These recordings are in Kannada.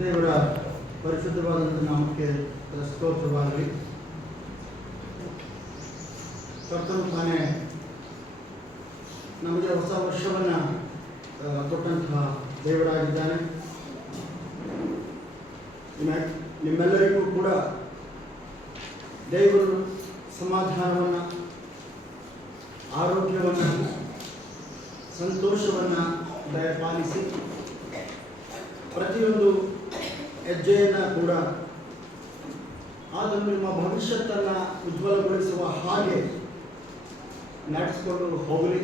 ದೇವರ ಪರಿಶುದ್ಧವಾದಂಥ ನಾಮಕ್ಕೆ ಸ್ತೋತ್ರವಾಗಲಿ. ಕರ್ತನು ತಾನೇ ನಮಗೆ ಹೊಸ ವರ್ಷವನ್ನು ಕೊಟ್ಟಂತಹ ದೇವರಾಗಿದ್ದಾನೆ. ನಿಮ್ಮೆಲ್ಲರಿಗೂ ಕೂಡ ದೇವರು ಸಮಾಧಾನವನ್ನು, ಆರೋಗ್ಯವನ್ನು, ಸಂತೋಷವನ್ನು ದಯಪಾಲಿಸಿ ಪ್ರತಿಯೊಂದು ಹೆಜ್ಜೆಯನ್ನು ಕೂಡ ಅದನ್ನು ನಿಮ್ಮ ಭವಿಷ್ಯತ್ತನ್ನು ಉಜ್ವಲಗೊಳಿಸುವ ಹಾಗೆ ನಡೆಸಿಕೊಂಡು ಹೋಗಲಿ.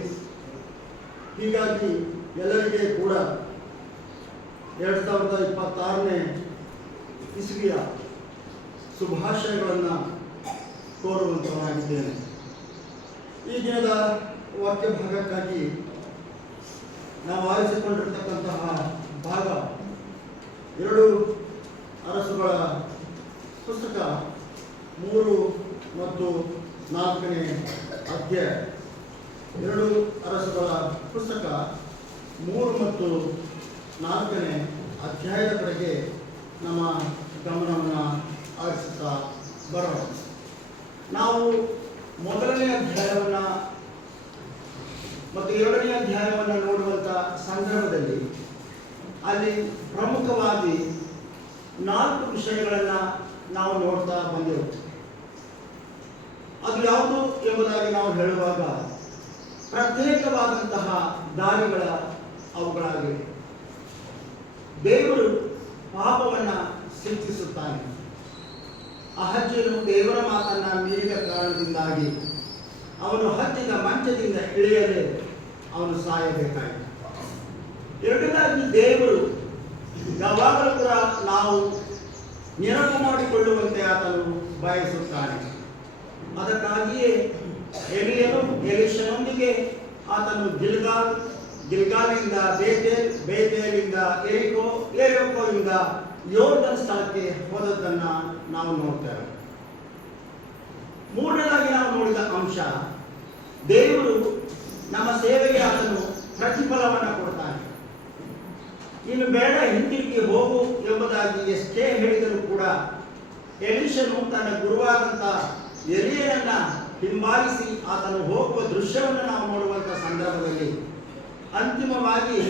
ಹೀಗಾಗಿ ಎಲ್ಲರಿಗೆ ಕೂಡ 2026ನೇ ಇಸವಿಯ ಶುಭಾಶಯಗಳನ್ನು ಕೋರುವಂತವಾಗಿದ್ದೇನೆ. ಈ ದಿನದ ವಾಕ್ಯ ಭಾಗಕ್ಕಾಗಿ ನಾವು ಆರಿಸಿಕೊಂಡಿರ್ತಕ್ಕಂತಹ ಭಾಗ 2 ಅರಸುಗಳ ಪುಸ್ತಕ 3 ಮತ್ತು 4ನೇ ಅಧ್ಯಾಯ. 2 ಅರಸುಗಳ ಪುಸ್ತಕ 3 ಮತ್ತು 4ನೇ ಅಧ್ಯಾಯದ ಕಡೆಗೆ ನಮ್ಮ ಗಮನವನ್ನು ಆರಿಸುತ್ತಾ ಬರೋಣ. ನಾವು ಮೊದಲನೇ ಅಧ್ಯಾಯವನ್ನು ಮತ್ತು 2ನೇ ಅಧ್ಯಾಯವನ್ನು ನೋಡುವಂಥ ಸಂದರ್ಭದಲ್ಲಿ ಅಲ್ಲಿ ಪ್ರಮುಖವಾಗಿ 4 ವಿಷಯಗಳನ್ನು ನಾವು ನೋಡ್ತಾ ಬಂದೆವು. ಅದು ಯಾವುದು ಎಂಬುದಾಗಿ ನಾವು ಹೇಳುವಾಗ ಪ್ರತ್ಯೇಕವಾದಂತಹ ದಾರಿಗಳ ಅವುಗಳಾಗಿವೆ. ದೇವರು ಪಾಪವನ್ನು ಶಿಕ್ಷಿಸುತ್ತಾನೆ. ಅಹಜ್ಯನು ದೇವರ ಮಾತನ್ನು ಮೀರಿದ ಕಾರಣದಿಂದಾಗಿ ಅವನು ಹತ್ತಿದ ಮಂಚದಿಂದ ಇಳಿಯದೆ ಅವನು ಸಾಯಬೇಕಾಯಿತು. 2ನೇದಾಗಿ ದೇವರು ಯಾವಾಗಲೂ ಕೂಡ ನಾವು ನೆನಪು ಮಾಡಿಕೊಳ್ಳುವಂತೆ ಆತನು ಬಯಸುತ್ತಾನೆ. ಅದಕ್ಕಾಗಿಯೇ ಎಲಿಯನು ಎಲಿಷನೊಂದಿಗೆ ಆತನು ಗಿಲ್ಗಾಲಿಂದ ಬೇತೇಲಿಂದ ಎರಿಕೋಯಿಂದ ಯೋರ್ದನ್ ಸ್ಥಳಕ್ಕೆ ಹೋದದ್ದನ್ನು ನಾವು ನೋಡ್ತೇವೆ. 3ನೇದಾಗಿ ನಾವು ನೋಡಿದ ಅಂಶ, ದೇವರು ನಮ್ಮ ಸೇವೆಗೆ ಆತನು ಪ್ರತಿಫಲವನ್ನು ಕೊಡ್ತಾನೆ. ಇನ್ನು ಬೇಡ, ಹಿಂತಿರುಗಿ ಹೋಗು ಎಂಬುದಾಗಿ ಎಷ್ಟೇ ಹೇಳಿದರೂ ಕೂಡ ಎಲಿಷನು ತನ್ನ ಗುರುವಾದಂಥ ಎಲಿಯನನ್ನ ಹಿಂಬಾಲಿಸಿ ಆತನು ಹೋಗುವ ದೃಶ್ಯವನ್ನು ನಾವು ನೋಡುವಂಥ ಸಂದರ್ಭದಲ್ಲಿ ಅಂತಿಮವಾಗಿ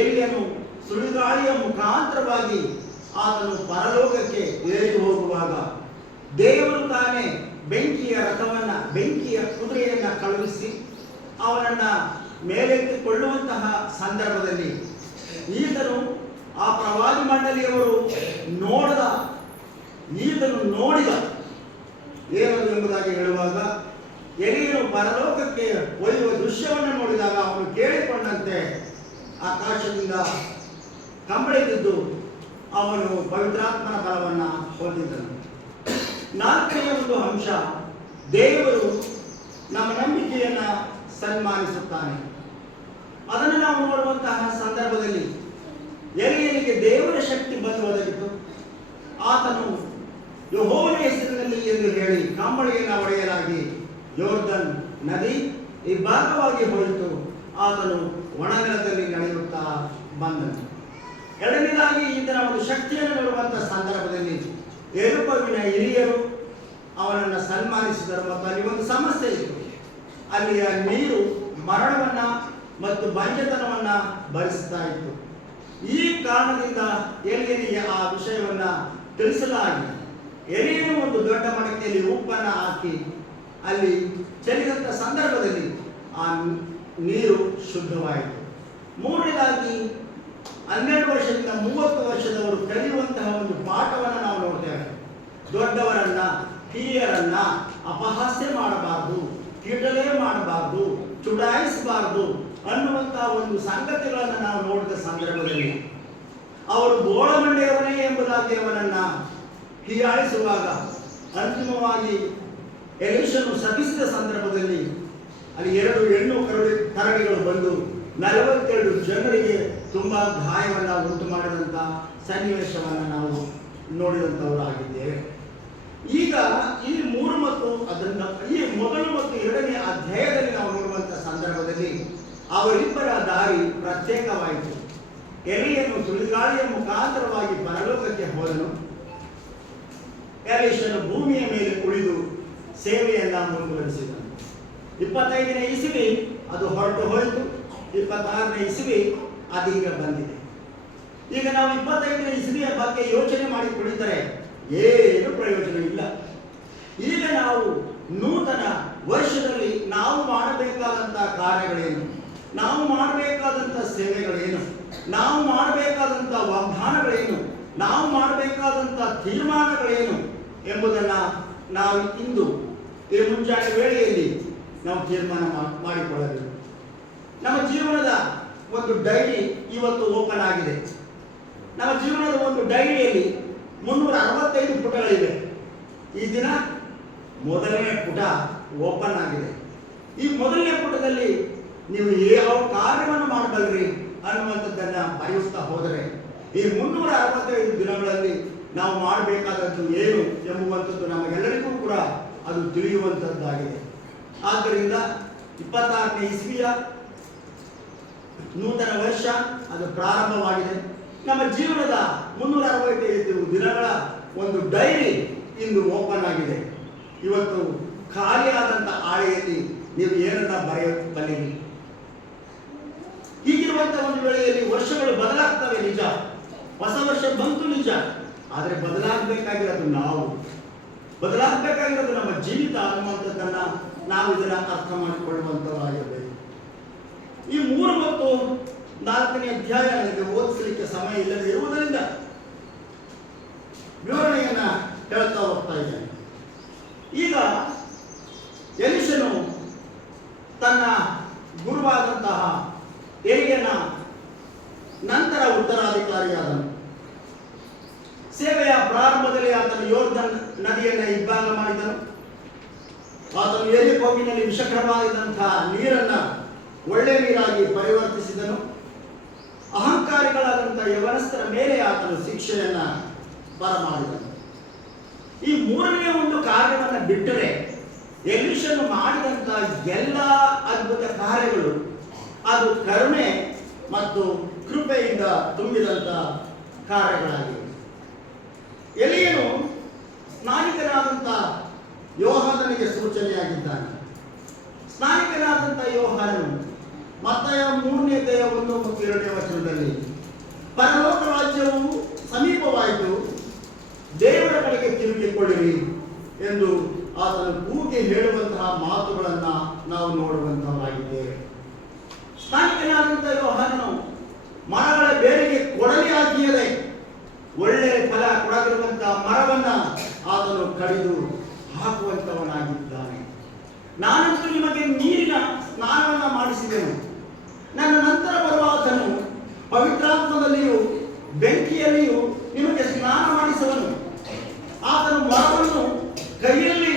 ಎಲಿಯನು ಸುಳಿಗಾಳಿಯ ಮುಖಾಂತರವಾಗಿ ಆತನು ಪರಲೋಕಕ್ಕೆ ಏರಿ ಹೋಗುವಾಗ ದೇವರು ತಾನೇ ಬೆಂಕಿಯ ಕುದುರೆಯನ್ನು ಕಳುಹಿಸಿ ಅವನನ್ನು ಮೇಲೆತ್ತಿಕೊಳ್ಳುವಂತಹ ಸಂದರ್ಭದಲ್ಲಿ ಈತನು ಆ ಪ್ರವಾದಿ ಮಂಡಳಿಯವರು ಈತನು ನೋಡಿದ ಏನದು ಎಂಬುದಾಗಿ ಹೇಳುವಾಗ ಎಲಿಯನು ಪರಲೋಕಕ್ಕೆ ಒಯ್ಯುವ ದೃಶ್ಯವನ್ನು ನೋಡಿದಾಗ ಅವನು ಕೇಳಿಕೊಂಡಂತೆ ಆಕಾಶದಿಂದ ಕಂಬಳಿದಿದ್ದು ಅವನು ಪವಿತ್ರಾತ್ಮನ ಬಲವನ್ನು ಹೊಂದಿದ್ದನು. 4ನೇ ಒಂದು ಅಂಶ, ದೇವರು ನಮ್ಮ ನಂಬಿಕೆಯನ್ನು ಸನ್ಮಾನಿಸುತ್ತಾನೆ. ಅದನ್ನು ನಾವು ನೋಡುವಂತಹ ಸಂದರ್ಭದಲ್ಲಿ ಎಲಿಯನಿಗೆ ದೇವರ ಶಕ್ತಿ ಬಂದು ಒದಗಿತು. ಆತನು ಯೆಹೋವನ ಹೆಸರಿನಲ್ಲಿ ಎಂದು ಹೇಳಿ ಕಂಬಳಿಯನ್ನು ಒಡೆಯಲಾಗಿ ಯೋರ್ದನ್ ನದಿ ಇಬ್ಬಾಗವಾಗಿ ಹೋಯಿತು. ಆತನು ಒಣನೆಲದಲ್ಲಿ ನಡೆಯುತ್ತಾ ಬಂದನು. 2ನೇದಾಗಿ ಈತನ ಒಂದು ಶಕ್ತಿಯನ್ನು ನೋಡುವಂಥ ಸಂದರ್ಭದಲ್ಲಿ ಎರುಪವಿನ ಹಿರಿಯರು ಅವನನ್ನು ಸನ್ಮಾನಿಸಿದರು. ಮತ್ತು ಅಲ್ಲಿ ಒಂದು ಸಮಸ್ಯೆ ಇತ್ತು. ಅಲ್ಲಿಯ ನೀರು ಮರಣವನ್ನು ಮತ್ತು ಬಂಜತನವನ್ನು ಭರಿಸ್ತಾ ಇತ್ತು. ಈ ಕಾರಣದಿಂದ ಎಲಿಯನಿಗೆ ಆ ವಿಷಯವನ್ನು ತಿಳಿಸಲಾಗಿ ಎಲಿಯನು ಒಂದು ದೊಡ್ಡ ಮಡಕೆಯಲ್ಲಿ ಉಪ್ಪನ್ನು ಹಾಕಿ ಅಲ್ಲಿ ಚೆಲ್ಲಿದಂಥ ಸಂದರ್ಭದಲ್ಲಿ ಆ ನೀರು ಶುದ್ಧವಾಯಿತು. 3ನೇದಾಗಿ 12 ವರ್ಷದಿಂದ 30 ವರ್ಷದವರು ಕಲಿಯುವಂತಹ ಒಂದು ಪಾಠವನ್ನು ನಾವು ನೋಡ್ತೇವೆ. ದೊಡ್ಡವರನ್ನ, ಹಿರಿಯರನ್ನ ಅಪಹಾಸ್ಯ ಮಾಡಬಾರ್ದು, ಕೀಟಲೆ ಮಾಡಬಾರ್ದು, ಚುಡಾಯಿಸಬಾರ್ದು ಅನ್ನುವಂತಹ ಒಂದು ಸಂಗತಿಗಳನ್ನು ನಾವು ನೋಡಿದ ಸಂದರ್ಭದಲ್ಲಿ ಅವರು ಗೋಳಮಂಡೆಯವನೇ ಎಂಬುದಾಗಿ ಅವನನ್ನು ಹೀಯಾಳಿಸುವಾಗ ಅಂತಿಮವಾಗಿ ಎಲಿಷನು ಶಪಿಸಿದ ಸಂದರ್ಭದಲ್ಲಿ ಅಲ್ಲಿ 2 ಹೆಣ್ಣು ಕರಡಿಗಳು ಬಂದು 42 ಜನರಿಗೆ ತುಂಬ ಗಾಯವನ್ನು ಉಂಟು ಮಾಡಿದಂಥ ಸನ್ನಿವೇಶವನ್ನು ನಾವು ನೋಡಿದಂಥವರಾಗಿದ್ದೇವೆ. ಈಗ ಈ 3 ಮತ್ತು ಈ ಮೊದಲು ಮತ್ತು 2ನೇ ಅಧ್ಯಾಯದಲ್ಲಿ ನಾವು ನೋಡುವಂಥ ಸಂದರ್ಭದಲ್ಲಿ ಅವರಿಬ್ಬರ ದಾರಿ ಪ್ರತ್ಯೇಕವಾಯಿತು. ಎಲಿಯನು ಸುಳಿಗಾಳಿಯ ಮುಖಾಂತರವಾಗಿ ಪರಲೋಕಕ್ಕೆ ಹೋದನು. ಎಲೀಷನು ಭೂಮಿಯ ಮೇಲೆ ಉಳಿದು ಸೇವೆಯನ್ನ ಮುಂದುವರಿಸಿದನು. 25ನೇ ಇಸವಿ ಅದು ಹೊರಟು ಹೋಯಿತು. 26ನೇ ಇಸವಿ ಅದೀಗ ಬಂದಿದೆ. ಈಗ ನಾವು 25ನೇ ಇಸವಿಯ ಬಗ್ಗೆ ಯೋಚನೆ ಮಾಡಿ ಕುಳಿತರೆ ಏನು ಪ್ರಯೋಜನ ಇಲ್ಲ. ಈಗ ನಾವು ನೂತನ ವರ್ಷದಲ್ಲಿ ನಾವು ಮಾಡಬೇಕಾದಂತಹ ಕಾರ್ಯಗಳೇನು, ನಾವು ಮಾಡಬೇಕಾದಂಥ ಸೇವೆಗಳೇನು, ನಾವು ಮಾಡಬೇಕಾದಂಥ ವಾಗ್ದಾನಗಳೇನು, ನಾವು ಮಾಡಬೇಕಾದಂಥ ತೀರ್ಮಾನಗಳೇನು ಎಂಬುದನ್ನು ನಾವು ಇಂದು ಈ ಮುಂಜಾನೆ ವೇಳೆಯಲ್ಲಿ ನಾವು ತೀರ್ಮಾನ ಮಾಡಿಕೊಳ್ಳಬೇಕು. ನಮ್ಮ ಜೀವನದ ಒಂದು ಡೈರಿ ಇವತ್ತು ಓಪನ್ ಆಗಿದೆ. ನಮ್ಮ ಜೀವನದ ಒಂದು ಡೈರಿಯಲ್ಲಿ 365 ಪುಟಗಳಿವೆ. ಈ ದಿನ ಮೊದಲನೇ ಪುಟ ಓಪನ್ ಆಗಿದೆ. ಈ ಮೊದಲನೇ ಪುಟದಲ್ಲಿ ನೀವು ಯಾವ ಕಾರ್ಯವನ್ನು ಮಾಡಬಲ್ರಿ ಅನ್ನುವಂಥದ್ದನ್ನು ಬರೆಯುತ್ತಾ ಹೋದರೆ ಈ 365 ದಿನಗಳಲ್ಲಿ ನಾವು ಮಾಡಬೇಕಾದದ್ದು ಏನು ಎಂಬುವಂಥದ್ದು ನಮಗೆಲ್ಲರಿಗೂ ಕೂಡ ಅದು ತಿಳಿಯುವಂಥದ್ದಾಗಿದೆ. ಆದ್ದರಿಂದ 26ನೇ ಇಸವಿಯ ನೂತನ ವರ್ಷ ಅದು ಪ್ರಾರಂಭವಾಗಿದೆ. ನಮ್ಮ ಜೀವನದ 365 ದಿನಗಳ ಒಂದು ಡೈರಿ ಇಂದು ಓಪನ್ ಆಗಿದೆ. ಇವತ್ತು ಖಾಲಿಯಾದಂಥ ಹಾಳೆಯಲ್ಲಿ ನೀವು ಏನನ್ನ ಬರೆಯಬಲ್ಲಿರಿ? ಹೀಗಿರುವಂತಹ ಒಂದು ವೇಳೆಯಲ್ಲಿ ವರ್ಷಗಳು ಬದಲಾಗ್ತವೆ ನಿಜ, ಹೊಸ ವರ್ಷ ಬಂತು ನಿಜ, ಆದರೆ ಬದಲಾಗಬೇಕಾಗಿರೋದು ನಾವು, ಬದಲಾಗಬೇಕಾಗಿರೋದು ನಮ್ಮ ಜೀವಿತ ಅನ್ನುವಂಥದ್ದನ್ನ ನಾವು ಇದನ್ನ ಅರ್ಥ ಮಾಡಿಕೊಳ್ಳುವಂಥವಾಗಿರಬೇಕು. ಈ 3 ಮತ್ತು 4ನೇ ಅಧ್ಯಾಯ ನನಗೆ ಓದಿಸಲಿಕ್ಕೆ ಸಮಯ ಇಲ್ಲದೆ ಇರುವುದರಿಂದ ವಿವರಣೆಯನ್ನ ಹೇಳ್ತಾ ಹೋಗ್ತಾ ಇದ್ದೇನೆ. ಈಗ ಎಲೀಷನು ತನ್ನ ಗುರುವಾದಂತಹ ಎಲಿಯನ ನಂತರ ಉತ್ತರಾಧಿಕಾರಿಯಾದನು. ಸೇವೆಯ ಪ್ರಾರಂಭದಲ್ಲಿ ಆತನು ಯೋರ್ದನ್ ನದಿಯನ್ನು ಇಬ್ಬಾಗ ಮಾಡಿದನು. ಆತನು ಎರಿಕೋವಿನಲ್ಲಿ ವಿಷಕರವಾಗಿದ್ದಂತಹ ನೀರನ್ನು ಒಳ್ಳೆ ನೀರಾಗಿ ಪರಿವರ್ತಿಸಿದನು. ಅಹಂಕಾರಿಗಳಾದಂತಹ ಯವನಸ್ಥರ ಮೇಲೆ ಆತನು ಶಿಕ್ಷೆಯನ್ನ ಬರಮಾಡಿದನು. ಈ 3ನೇ ಒಂದು ಕಾರ್ಯವನ್ನು ಬಿಟ್ಟರೆ ಎಲೀಷನು ಮಾಡಿದಂತಹ ಎಲ್ಲ ಅದ್ಭುತ ಕಾರ್ಯಗಳು ಅದು ಕರುಣೆ ಮತ್ತು ಕೃಪೆಯಿಂದ ತುಂಬಿದಂಥ ಕಾರ್ಯಗಳಾಗಿವೆ. ಎಲೀಯನು ಸ್ನಾನಿಕನಾದಂಥ ಯೋಹಾನನಿಗೆ ಸೂಚನೆಯಾಗಿದ್ದಾನೆ. ಸ್ನಾನಿಕನಾದಂಥ ಯೋಹಾನನು ಮತ್ತಾಯ 3ನೇ ಅಧ್ಯಾಯ 1 ಮತ್ತು 2ನೇ ವಚನದಲ್ಲಿ ಪರಲೋಕ ರಾಜ್ಯವು ಸಮೀಪವಾಯಿತು, ದೇವರ ಕಡೆಗೆ ತಿರುಗಿಕೊಳ್ಳಿರಿ ಎಂದು ಆತನು ಕೂಗಿ ಹೇಳುವಂತಹ ಮಾತುಗಳನ್ನು ನಾವು ನೋಡುವಂತಹವಾಗಿದ್ದೇವೆ. ಸ್ನಾನಿಕನಾದಂಥ ಯೋಹಾನನು ಮರಗಳ ಬೇರಿಗೆ ಕೊಡಲಿ ಹಾಕಿಯದೆ ಒಳ್ಳೆ ಫಲ ಕೊಡದಿರುವಂತಹ ಮರವನ್ನ ಆತನು ಕಡಿದು ಹಾಕುವಂತವನಾಗಿದ್ದಾನೆ. ನಾನಂತೂ ನಿಮಗೆ ನೀರಿನ ಸ್ನಾನವನ್ನು ಮಾಡಿಸಿದೆನು, ನನ್ನ ನಂತರ ಬರುವ ಆತನು ಪವಿತ್ರಾತ್ಮದಲ್ಲಿಯೂ ಬೆಂಕಿಯಲ್ಲಿಯೂ ನಿಮಗೆ ಸ್ನಾನ ಮಾಡಿಸುವನು. ಆತನು ಮರವನ್ನು ಕೈಯಲ್ಲಿ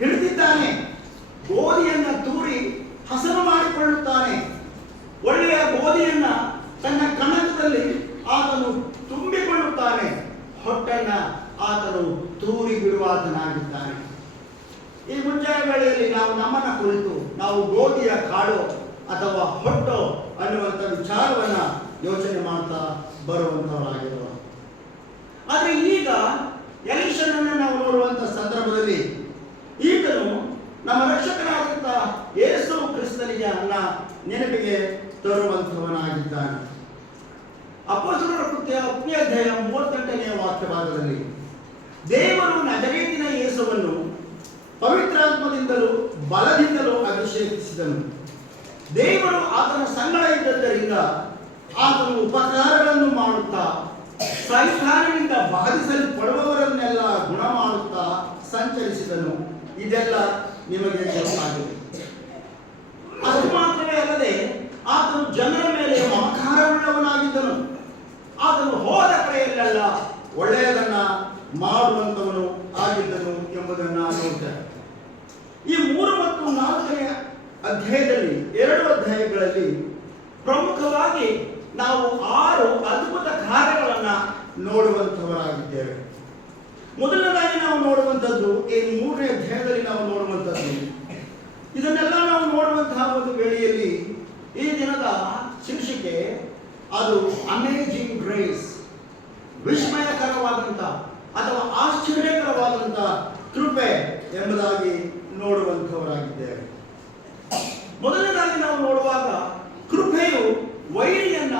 ಹಿಡಿದಿದ್ದಾನೆ, ಗೋಧಿಯನ್ನ ತೂರಿ ಹಸನು ಮಾಡಿಕೊಳ್ಳುತ್ತಾನೆ. ಒಳ್ಳೆಯ ಗೋಧಿಯನ್ನ ತನ್ನ ಕಣಕದಲ್ಲಿ ಆತನು ತುಂಬಿಕೊಳ್ಳುತ್ತಾನೆ, ಹೊಟ್ಟನ್ನ ಆತನು ತೂರಿ ಬಿಡುವಾತನಾಗಿದ್ದಾನೆ. ಈ ಮುಂಜಾನೆ ವೇಳೆಯಲ್ಲಿ ನಾವು ನಮ್ಮನ್ನ ಕುರಿತು ನಾವು ಗೋಧಿಯ ಕಾಳು ಅಥವಾ ಹೊಟ್ಟೋ ಅನ್ನುವಂಥ ವಿಚಾರವನ್ನ ಯೋಚನೆ ಮಾಡ್ತಾ ಬರುವಂತವರಾಗಿರುವ. ಆದರೆ ಈಗ ಎಲೀಷನನ್ನು ನಾವು ನೋಡುವಂಥ ಸಂದರ್ಭದಲ್ಲಿ ಈತನು ನಮ್ಮ ರಕ್ಷಕನಾದಂಥ ಯೇಸು ಕ್ರಿಸ್ತನಿಗೆ ಅನ್ನ ನೆನಪಿಗೆ ತರುವಂಥವನಾಗಿದ್ದಾನೆ. ಅಪೊಸ್ತಲರ ಕೃತ್ಯ 10ನೇ ಅಧ್ಯಾಯ 38ನೇ ವಾಕ್ಯಭಾಗದಲ್ಲಿ ದೇವರು ನಜರೇತಿನ ಯೇಸುವನ್ನು ಪವಿತ್ರಾತ್ಮದಿಂದಲೂ ಬಲದಿಂದಲೂ ಅಭಿಷೇಕಿಸಿದನು. ದೇವರು ಆತನ ಸಂಗಡ ಇದ್ದದ್ದರಿಂದ ಆತನು ಉಪಕಾರಗಳನ್ನು ಮಾಡುತ್ತಾ ಸೈತಾನನಿಂದ ಬಾಧಿಸಲ್ಪಡುವವರನ್ನೆಲ್ಲ ಗುಣ ಮಾಡುತ್ತಾ ಸಂಚರಿಸಿದನು. ಇದೆಲ್ಲ ನಿಮಗೆ ಗೊತ್ತಾಗಿದೆ. ಅದು ಮಾತ್ರವೇ ಅಲ್ಲದೆ ಆತನು ಜನರ ಮೇಲೆ ಮಮಕಾರವುಳ್ಳವನಾಗಿದ್ದನು. ಆತನು ಹೋದ ಕಡೆಯಲ್ಲೆಲ್ಲ ಒಳ್ಳೆಯದನ್ನ ಮಾಡುವಂತವನು ಆಗಿದ್ದನು ಎಂಬುದನ್ನು ನೋಡ್ತಾರೆ. ಈ 3 ಮತ್ತು 4ನೇ ಅಧ್ಯಾಯದಲ್ಲಿ 2 ಅಧ್ಯಾಯಗಳಲ್ಲಿ ಪ್ರಮುಖವಾಗಿ ನಾವು 6 ಅದ್ಭುತ ಕಾರ್ಯಗಳನ್ನ ನೋಡುವಂತವರಾಗಿದ್ದೇವೆ. ಮೊದಲನೇದಾಗಿ ನಾವು ನೋಡುವಂಥದ್ದು ಈ 3ನೇ ಅಧ್ಯಾಯದಲ್ಲಿ ನಾವು ನೋಡುವಂಥದ್ದು, ಇದನ್ನೆಲ್ಲ ನಾವು ನೋಡುವಂತಹ ಒಂದು ವೇಳೆಯಲ್ಲಿ ಈ ದಿನದ ಶೀರ್ಷಿಕೆ ಅದು ಅಮೇಜಿಂಗ್ ಗ್ರೇಸ್, ವಿಸ್ಮಯಕರವಾದಂಥ ಅಥವಾ ಆಶ್ಚರ್ಯಕರವಾದಂಥ ಕೃಪೆ ಎಂಬುದಾಗಿ ನೋಡುವಂಥವರಾಗಿದ್ದೇವೆ. ಮೊದಲನೇದಾಗಿ ನಾವು ನೋಡುವಾಗ ಕೃಪೆಯು ವೈರಿಯನ್ನ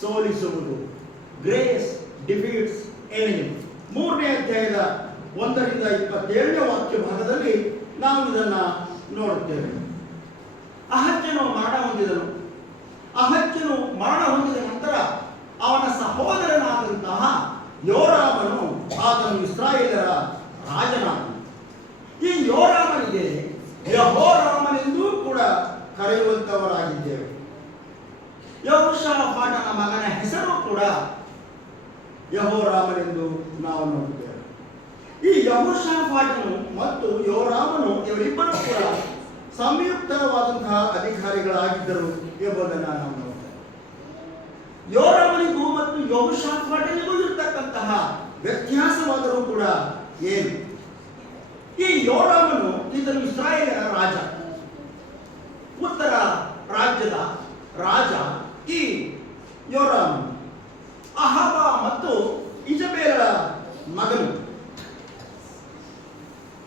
ಸೋಲಿಸುವುದು. Grace defeats enemy. 3ನೇ ಅಧ್ಯಾಯದ 1ರಿಂದ 27ನೇ ವಾಕ್ಯ ಭಾಗದಲ್ಲಿ ನಾವು ಇದನ್ನ ನೋಡುತ್ತೇವೆ. ಅಹಜ್ಯನು ಮರಣ ಹೊಂದಿದನು. ಅಹಜ್ಯನು ಮರಣ ಹೊಂದಿದ ನಂತರ ಅವನ ಸಹೋದರನಾದಂತಹ ಯೋರಾಮನು ಆತನು ಇಸ್ರಾಯೇಲರ ರಾಜನಾದನು. ಈ ಯೋರಾಮನಿಗೆ ಯೆಹೋರಾಮನೆಂದೂ ಕೂಡ ಕರೆಯುವಂತವರಾಗಿದ್ದೇವೆ. ಯೆಹೋಷಾಫಾಟನ ಮಗನ ಹೆಸರು ಕೂಡ ಯೆಹೋರಾಮನೆಂದು ನಾವು ನೋಡುತ್ತೇವೆ. ಈ ಯೆಹೋಷಾಫಾಟನು ಮತ್ತು ಯೋರಾಮನು ಇವರಿಬ್ಬರು ಕೂಡ ಸಂಯುಕ್ತವಾದಂತಹ ಅಧಿಕಾರಿಗಳಾಗಿದ್ದರು ಎಂಬುದನ್ನು ನಾವು ನೋಡ್ತೇವೆ. ಯೋರಾಮನಿಗೂ ಮತ್ತು ಯೆಹೋಷಾಫಾಟನಿಗೂ ಇರತಕ್ಕಂತಹ ವ್ಯತ್ಯಾಸವಾದರೂ ಕೂಡ ಏನು? ಈ ಯೋರಾಮನು ಇದನ್ನು ಇಸ್ರಾಯೇಲರ ರಾಜ, ಉತ್ತರ ರಾಜ್ಯದ ರಾಜ ಈ ಯೋರಾಮನು. ಅಹಾಬ ಮತ್ತು ಇಜಬೇಲಳ ಮಗನು.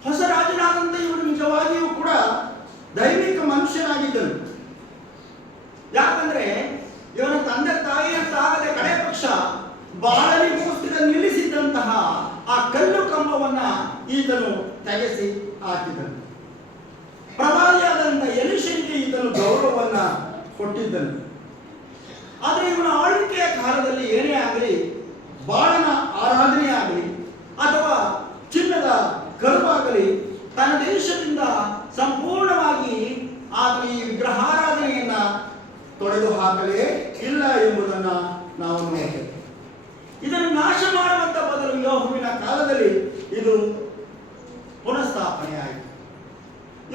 ಹೊಸ ರಾಜನಾದಂತ ಇವನು ನಿಜವಾಗಿಯೂ ಕೂಡ ದೈವಿಕ ಮನುಷ್ಯನಾಗಿದ್ದನು. ಯಾಕಂದ್ರೆ ಇವನ ತಂದೆ ತಾಯಿಯಂತಾಗದೆ ಕಡೆ ಪಕ್ಷ ಬಾಳನಿಗೋಸ್ಕರ ನಿಲ್ಲಿಸಿದ್ದಂತಹ ಆ ಕಲ್ಲು ಕಂಬವನ್ನ ಈತನು ತೆಗೆಸಿ ಹಾಕಿದನು. ಪ್ರವಾದಿಯಾದಂಥ ಎಲಿಷನಿಗೆ ಈತನು ಗೌರವವನ್ನ ಕೊಟ್ಟಿದ್ದನು. ಆದರೆ ಇವನ ಆಳ್ವಿಕೆಯ ಕಾಲದಲ್ಲಿ ಏನೇ ಆಗಲಿ, ಬಾಳನ ಆರಾಧನೆ ಆಗಲಿ ಅಥವಾ ಚಿನ್ನದ ಕರುವಾಗಲಿ ತನ್ನ ದೇಶದಿಂದ ಸಂಪೂರ್ಣವಾಗಿ ಆತನ ಈ ವಿಗ್ರಹಾರಾಧನೆಯನ್ನ ತೊಡೆದು ಹಾಕಲೇ ಇಲ್ಲ ಎಂಬುದನ್ನು ನಾವು ನೋಡ್ತೇವೆ. ಇದನ್ನು ನಾಶ ಮಾಡುವಂತ ಬದಲು ಯೆಹೋವನ ಕಾಲದಲ್ಲಿ ಇದು ಪುನಃಸ್ಥಾಪನೆಯಾಯಿತು.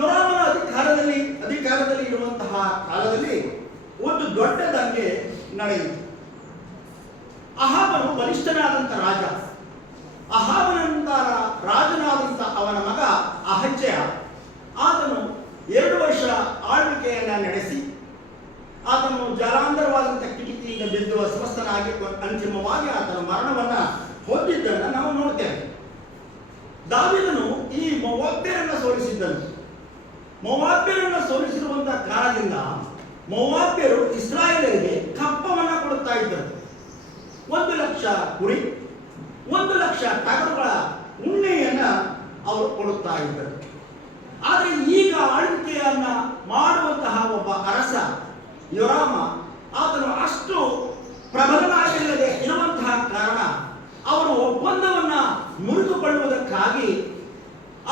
ಯೋರಾಮನ ಅಧಿಕಾರದಲ್ಲಿ ಇರುವಂತಹ ಕಾಲದಲ್ಲಿ ಒಂದು ದೊಡ್ಡ ದಂಗೆ ನಡೆಯಿತು. ಅಹಾಬನು ಬಲಿಷ್ಠನಾದಂಥ ರಾಜ. ಅಹಾಬನಂತರ ರಾಜನಾದಂಥ ಅವನ ಮಗ ಅಹಜ್ಯ ಆತನು 2 ವರ್ಷ ಆಳ್ವಿಕೆಯನ್ನ ನಡೆಸಿ ಆತನು ಜಲಾಂಧರವಾದಂಥ ಕಿಟಕಿಯಿಂದ ಬಿದ್ದು ಅಸ್ವಸ್ಥನಾಗಿ ಅಂತಿಮವಾಗಿ ಆತನ ಮರಣವನ್ನ ಹೊಂದಿದ್ದನ್ನು ನಾವು ನೋಡ್ತೇವೆ. ದಾವೀದನು ಈ ಮೋವಾಬ್ಯರನ್ನು ಸೋಲಿಸಿದ್ದನು. ಮೋವಾಬ್ಯರನ್ನು ಸೋಲಿಸಿರುವಂತಹ ಕಾರಣದಿಂದ ಮೋವಾಬ್ಯರು ಇಸ್ರಾಯೇಲರಿಗೆ ಕಪ್ಪವನ್ನ ಕೊಡುತ್ತಾ ಇದ್ದರು. 1,00,000 ಕುರಿ, 1,00,000 ಟಗರುಗಳ ಉಣ್ಣೆಯನ್ನ ಅವರು ಕೊಡುತ್ತಾ ಇದ್ದರು. ಆದರೆ ಈಗ ಆಳ್ವಿಕೆಯನ್ನ ಮಾಡುವಂತಹ ಒಬ್ಬ ಅರಸ ಯೋರಾಮ ಆತನು ಅಷ್ಟು ಪ್ರಬಲನಾಗಿಲ್ಲದೆ ಇರುವಂತಹ ಕಾರಣ ಅವರು ಒಪ್ಪಂದವನ್ನ ಮುರಿದುಕೊಳ್ಳುವುದಕ್ಕಾಗಿ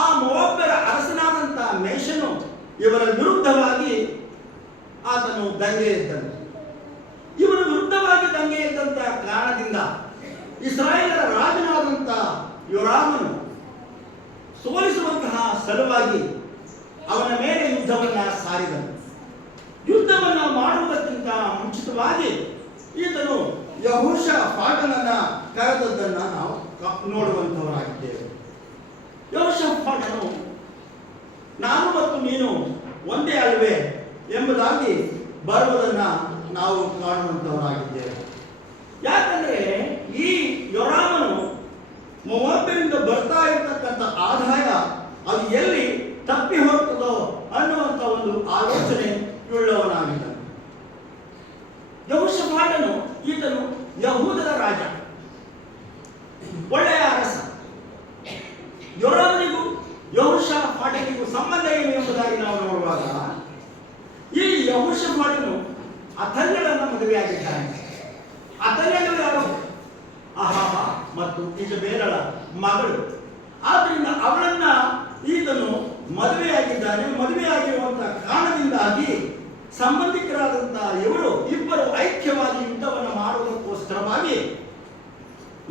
ಆ ಮೋವಾಬ್ಯರ ಅರಸನಾದಂಥ ಮೇಷನು ಇವರ ವಿರುದ್ಧವಾಗಿ ಆತನು ದಂಗೆ ಎದ್ದನು. ಇವರ ವಿರುದ್ಧವಾಗಿ ದಂಗೆ ಎದ್ದಂತ ಕಾರಣದಿಂದ ಇಸ್ರಾಯೇಲರ ರಾಜನಾದಂಥ ಯೋರಾಮನು ಸೋಲಿಸುವಂತಹ ಸಲುವಾಗಿ ಅವನ ಮೇಲೆ ಯುದ್ಧವನ್ನ ಸಾರಿದನು. ಯುದ್ಧವನ್ನ ಮಾಡುವುದಕ್ಕಿಂತ ಮುಂಚಿತವಾಗಿ ಈತನು ಯೆಹೋಷಾಫಾಟನನ್ನ ಕರೆದದ್ದನ್ನ ನಾವು ನೋಡುವಂತವರಾಗಿದ್ದೇವೆ. ಯೆಹೋಷಾಫಾಟನು ನಾನು ಮತ್ತು ನೀನು ಒಂದೇ ಅಲ್ವೇ ಎಂಬುದಾಗಿ ಬರುವುದನ್ನ ನಾವು ಕಾಣುವಂತವರಾಗಿದ್ದೇವೆ. ಯಾಕಂದ್ರೆ ಈ ಯೋರಾಮನು ಮೋವಾಬ್ಯರಿಂದ ಬರ್ತಾ ಇರತಕ್ಕಂಥ ಆದಾಯ ಅದು ಎಲ್ಲಿ ತಪ್ಪಿ ಹೋಗ್ತದೋ ಅನ್ನುವಂಥ ಒಂದು ಆಲೋಚನೆ ಉಳ್ಳವನಾಗಿದ್ದನು. ಯೆಹೋಷಾಫಾಟನು ಈತನು ಯಹೂದದ ರಾಜ, ಒಳ್ಳೆಯ ಅರಸ. ಯೋರಾಮನಿಗೂ ಯೆಹೋಷಾಫಾಟನಿಗೂ ಸಂಬಂಧ ಏನು ಎಂಬುದಾಗಿ ನಾವು ನೋಡುವಾಗ ಈ ಯೆಹೋಷಾಫಾಟನು ಅಥಲ್ಯಳನ್ನು ಮದುವೆಯಾಗಿದ್ದಾನೆ. ಅಥಲ್ಯಳು ಯಾರು? ಅಹಾಬ ಮತ್ತು ಇಜಬೇಲಳ ಮಗಳು. ಆದ್ದರಿಂದ ಅವಳನ್ನ ಈತನು ಮದುವೆಯಾಗಿದ್ದಾನೆ. ಮದುವೆಯಾಗಿರುವಂತಹ ಕಾರಣದಿಂದಾಗಿ ಸಂಬಂಧಿಕರಾದಂತಹ ಇವರು ಇಬ್ಬರು ಐಕ್ಯವಾಗಿ ಯುದ್ಧವನ್ನು ಮಾಡುವುದಕ್ಕೋಸ್ಕರವಾಗಿ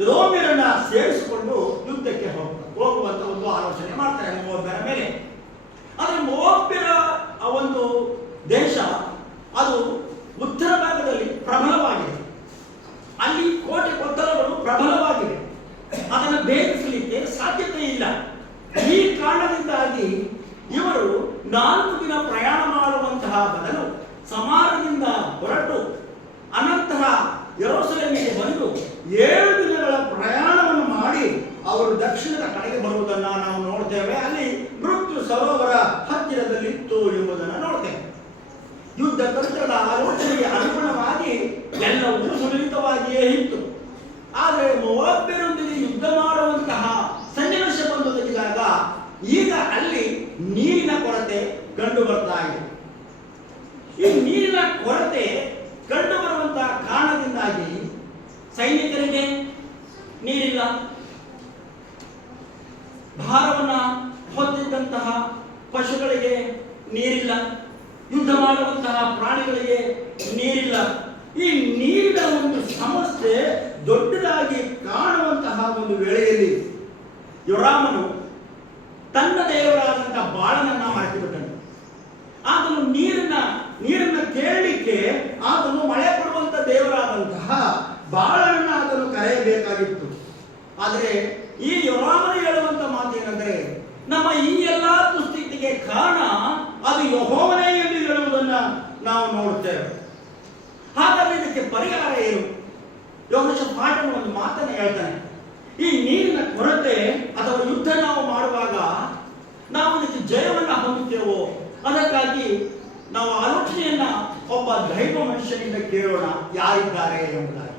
ರೋಮ್ಯರನ್ನ ಸೇರಿಸಿಕೊಂಡು ಯುದ್ಧಕ್ಕೆ ಹೋಗುವಂತ ಒಂದು ಆಲೋಚನೆ ಮಾಡ್ತಾರೆ ಮೋವಾಬ್ಯರ ಮೇಲೆ. ಆದರೆ ಮೋವಾಬ್ಯರ ಆ ಒಂದು ದೇಶ ಅದು ಉತ್ತರ ಭಾಗದಲ್ಲಿ ಪ್ರಬಲವಾಗಿದೆ. ಅಲ್ಲಿ ಕೋಟೆ ಕೊತ್ತಲಗಳು ಪ್ರಬಲವಾಗಿವೆ. ಅದನ್ನು ಭೇದಿಸಲಿಕ್ಕೆ ಸಾಧ್ಯತೆ ಇಲ್ಲ. ಈ ಕಾರಣದಿಂದಾಗಿ ಇವರು 4 ದಿನ ಪ್ರಯಾಣ ಮಾಡುವಂತಹ ಬದಲು ಸಮಾರದಿಂದ ಹೊರಟು ಅನಂತರ ಅವರು ದಕ್ಷಿಣದ ಕಡೆಗೆ ಬರುವುದನ್ನ ನಾವು ನೋಡ್ತೇವೆ. ಅಲ್ಲಿ ಮೃತ್ಯು ಸರೋವರ ಹತ್ತಿರದಲ್ಲಿತ್ತು ಎಂಬುದನ್ನು ನೋಡ್ತೇವೆ. ಯುದ್ಧ ತಂತ್ರದ ಆಲೋಚನೆಗೆ ಅನುಗುಣವಾಗಿ ಎಲ್ಲವೂ ಸುಲಲಿತವಾಗಿಯೇ ಇತ್ತು. ಆದರೆ ಮೋವಾಬ್ಯರೊಂದಿಗೆ ಯುದ್ಧ ಮಾಡುವಂತಹ ಸನ್ನಿವೇಶ ಬಂದೊದಗಿದಾಗ ಈಗ ಅಲ್ಲಿ ನೀರಿನ ಕೊರತೆ ಕಂಡು ಬರ್ತಾ ಇದೆ. ಈ ನೀರಿನ ಕೊರತೆ ಕಂಡು ಬರುವಂತಹ ಕಾರಣದಿಂದಾಗಿ ಸೈನಿಕರಿಗೆ ನೀರಿಲ್ಲ, ಭಾರವನ್ನ ಹೊತ್ತಿದ್ದಂತಹ ಪಶುಗಳಿಗೆ ನೀರಿಲ್ಲ, ಯುದ್ಧ ಮಾಡುವಂತಹ ಪ್ರಾಣಿಗಳಿಗೆ ನೀರಿಲ್ಲ. ಈ ನೀರಿನ ಒಂದು ಸಮಸ್ಯೆ ದೊಡ್ಡದಾಗಿ ಕಾಣುವಂತಹ ಒಂದು ವೇಳೆಯಲ್ಲಿ ಯೋರಾಮನು ತನ್ನ ದೇವರಾದಂತಹ ಬಾಳನನ್ನ ಮರೆತುಬಿಟ್ಟನು. ಆತನು ನೀರನ್ನ ಕೇಳಲಿಕ್ಕೆ ಆತನು ಮಳೆ ಕೊಡುವಂತ ದೇವರಾದಂತಹ ಬಾಳನನ್ನ ಆತನು ಕರೆಯಬೇಕಾಗಿತ್ತು. ಆದರೆ ಈ ಯೋರಾಮನು ಹೇಳುವಂತ ಮಾತೇನೆಂದರೆ, ನಮ್ಮ ಈ ಎಲ್ಲಾ ದುಸ್ಥಿತಿಗೆ ಕಾರಣ ಅದು ಯೆಹೋವನೇ ಎಂದು ಹೇಳುವುದನ್ನ ನಾವು ನೋಡುತ್ತೇವೆ. ಹಾಗಾದ್ರೆ ಇದಕ್ಕೆ ಪರಿಹಾರ ಏನು? ಯೆಹೋಷಾಫಾಟನು ಒಂದು ಮಾತನ್ನು ಹೇಳ್ತಾನೆ. ಈ ನೀರಿನ ಕೊರತೆ ಅಥವಾ ಯುದ್ಧ ನಾವು ಮಾಡುವಾಗ ನಾವು ಇದಕ್ಕೆ ಜಯವನ್ನು ಹೊಂದುತ್ತೇವೋ, ಅದಕ್ಕಾಗಿ ನಾವು ಆಲೋಚನೆಯನ್ನ ಒಬ್ಬ ದೈವ ಮನುಷ್ಯನಿಂದ ಕೇಳೋಣ, ಯಾರಿದ್ದಾರೆ ಎಂಬುದಾಗಿ.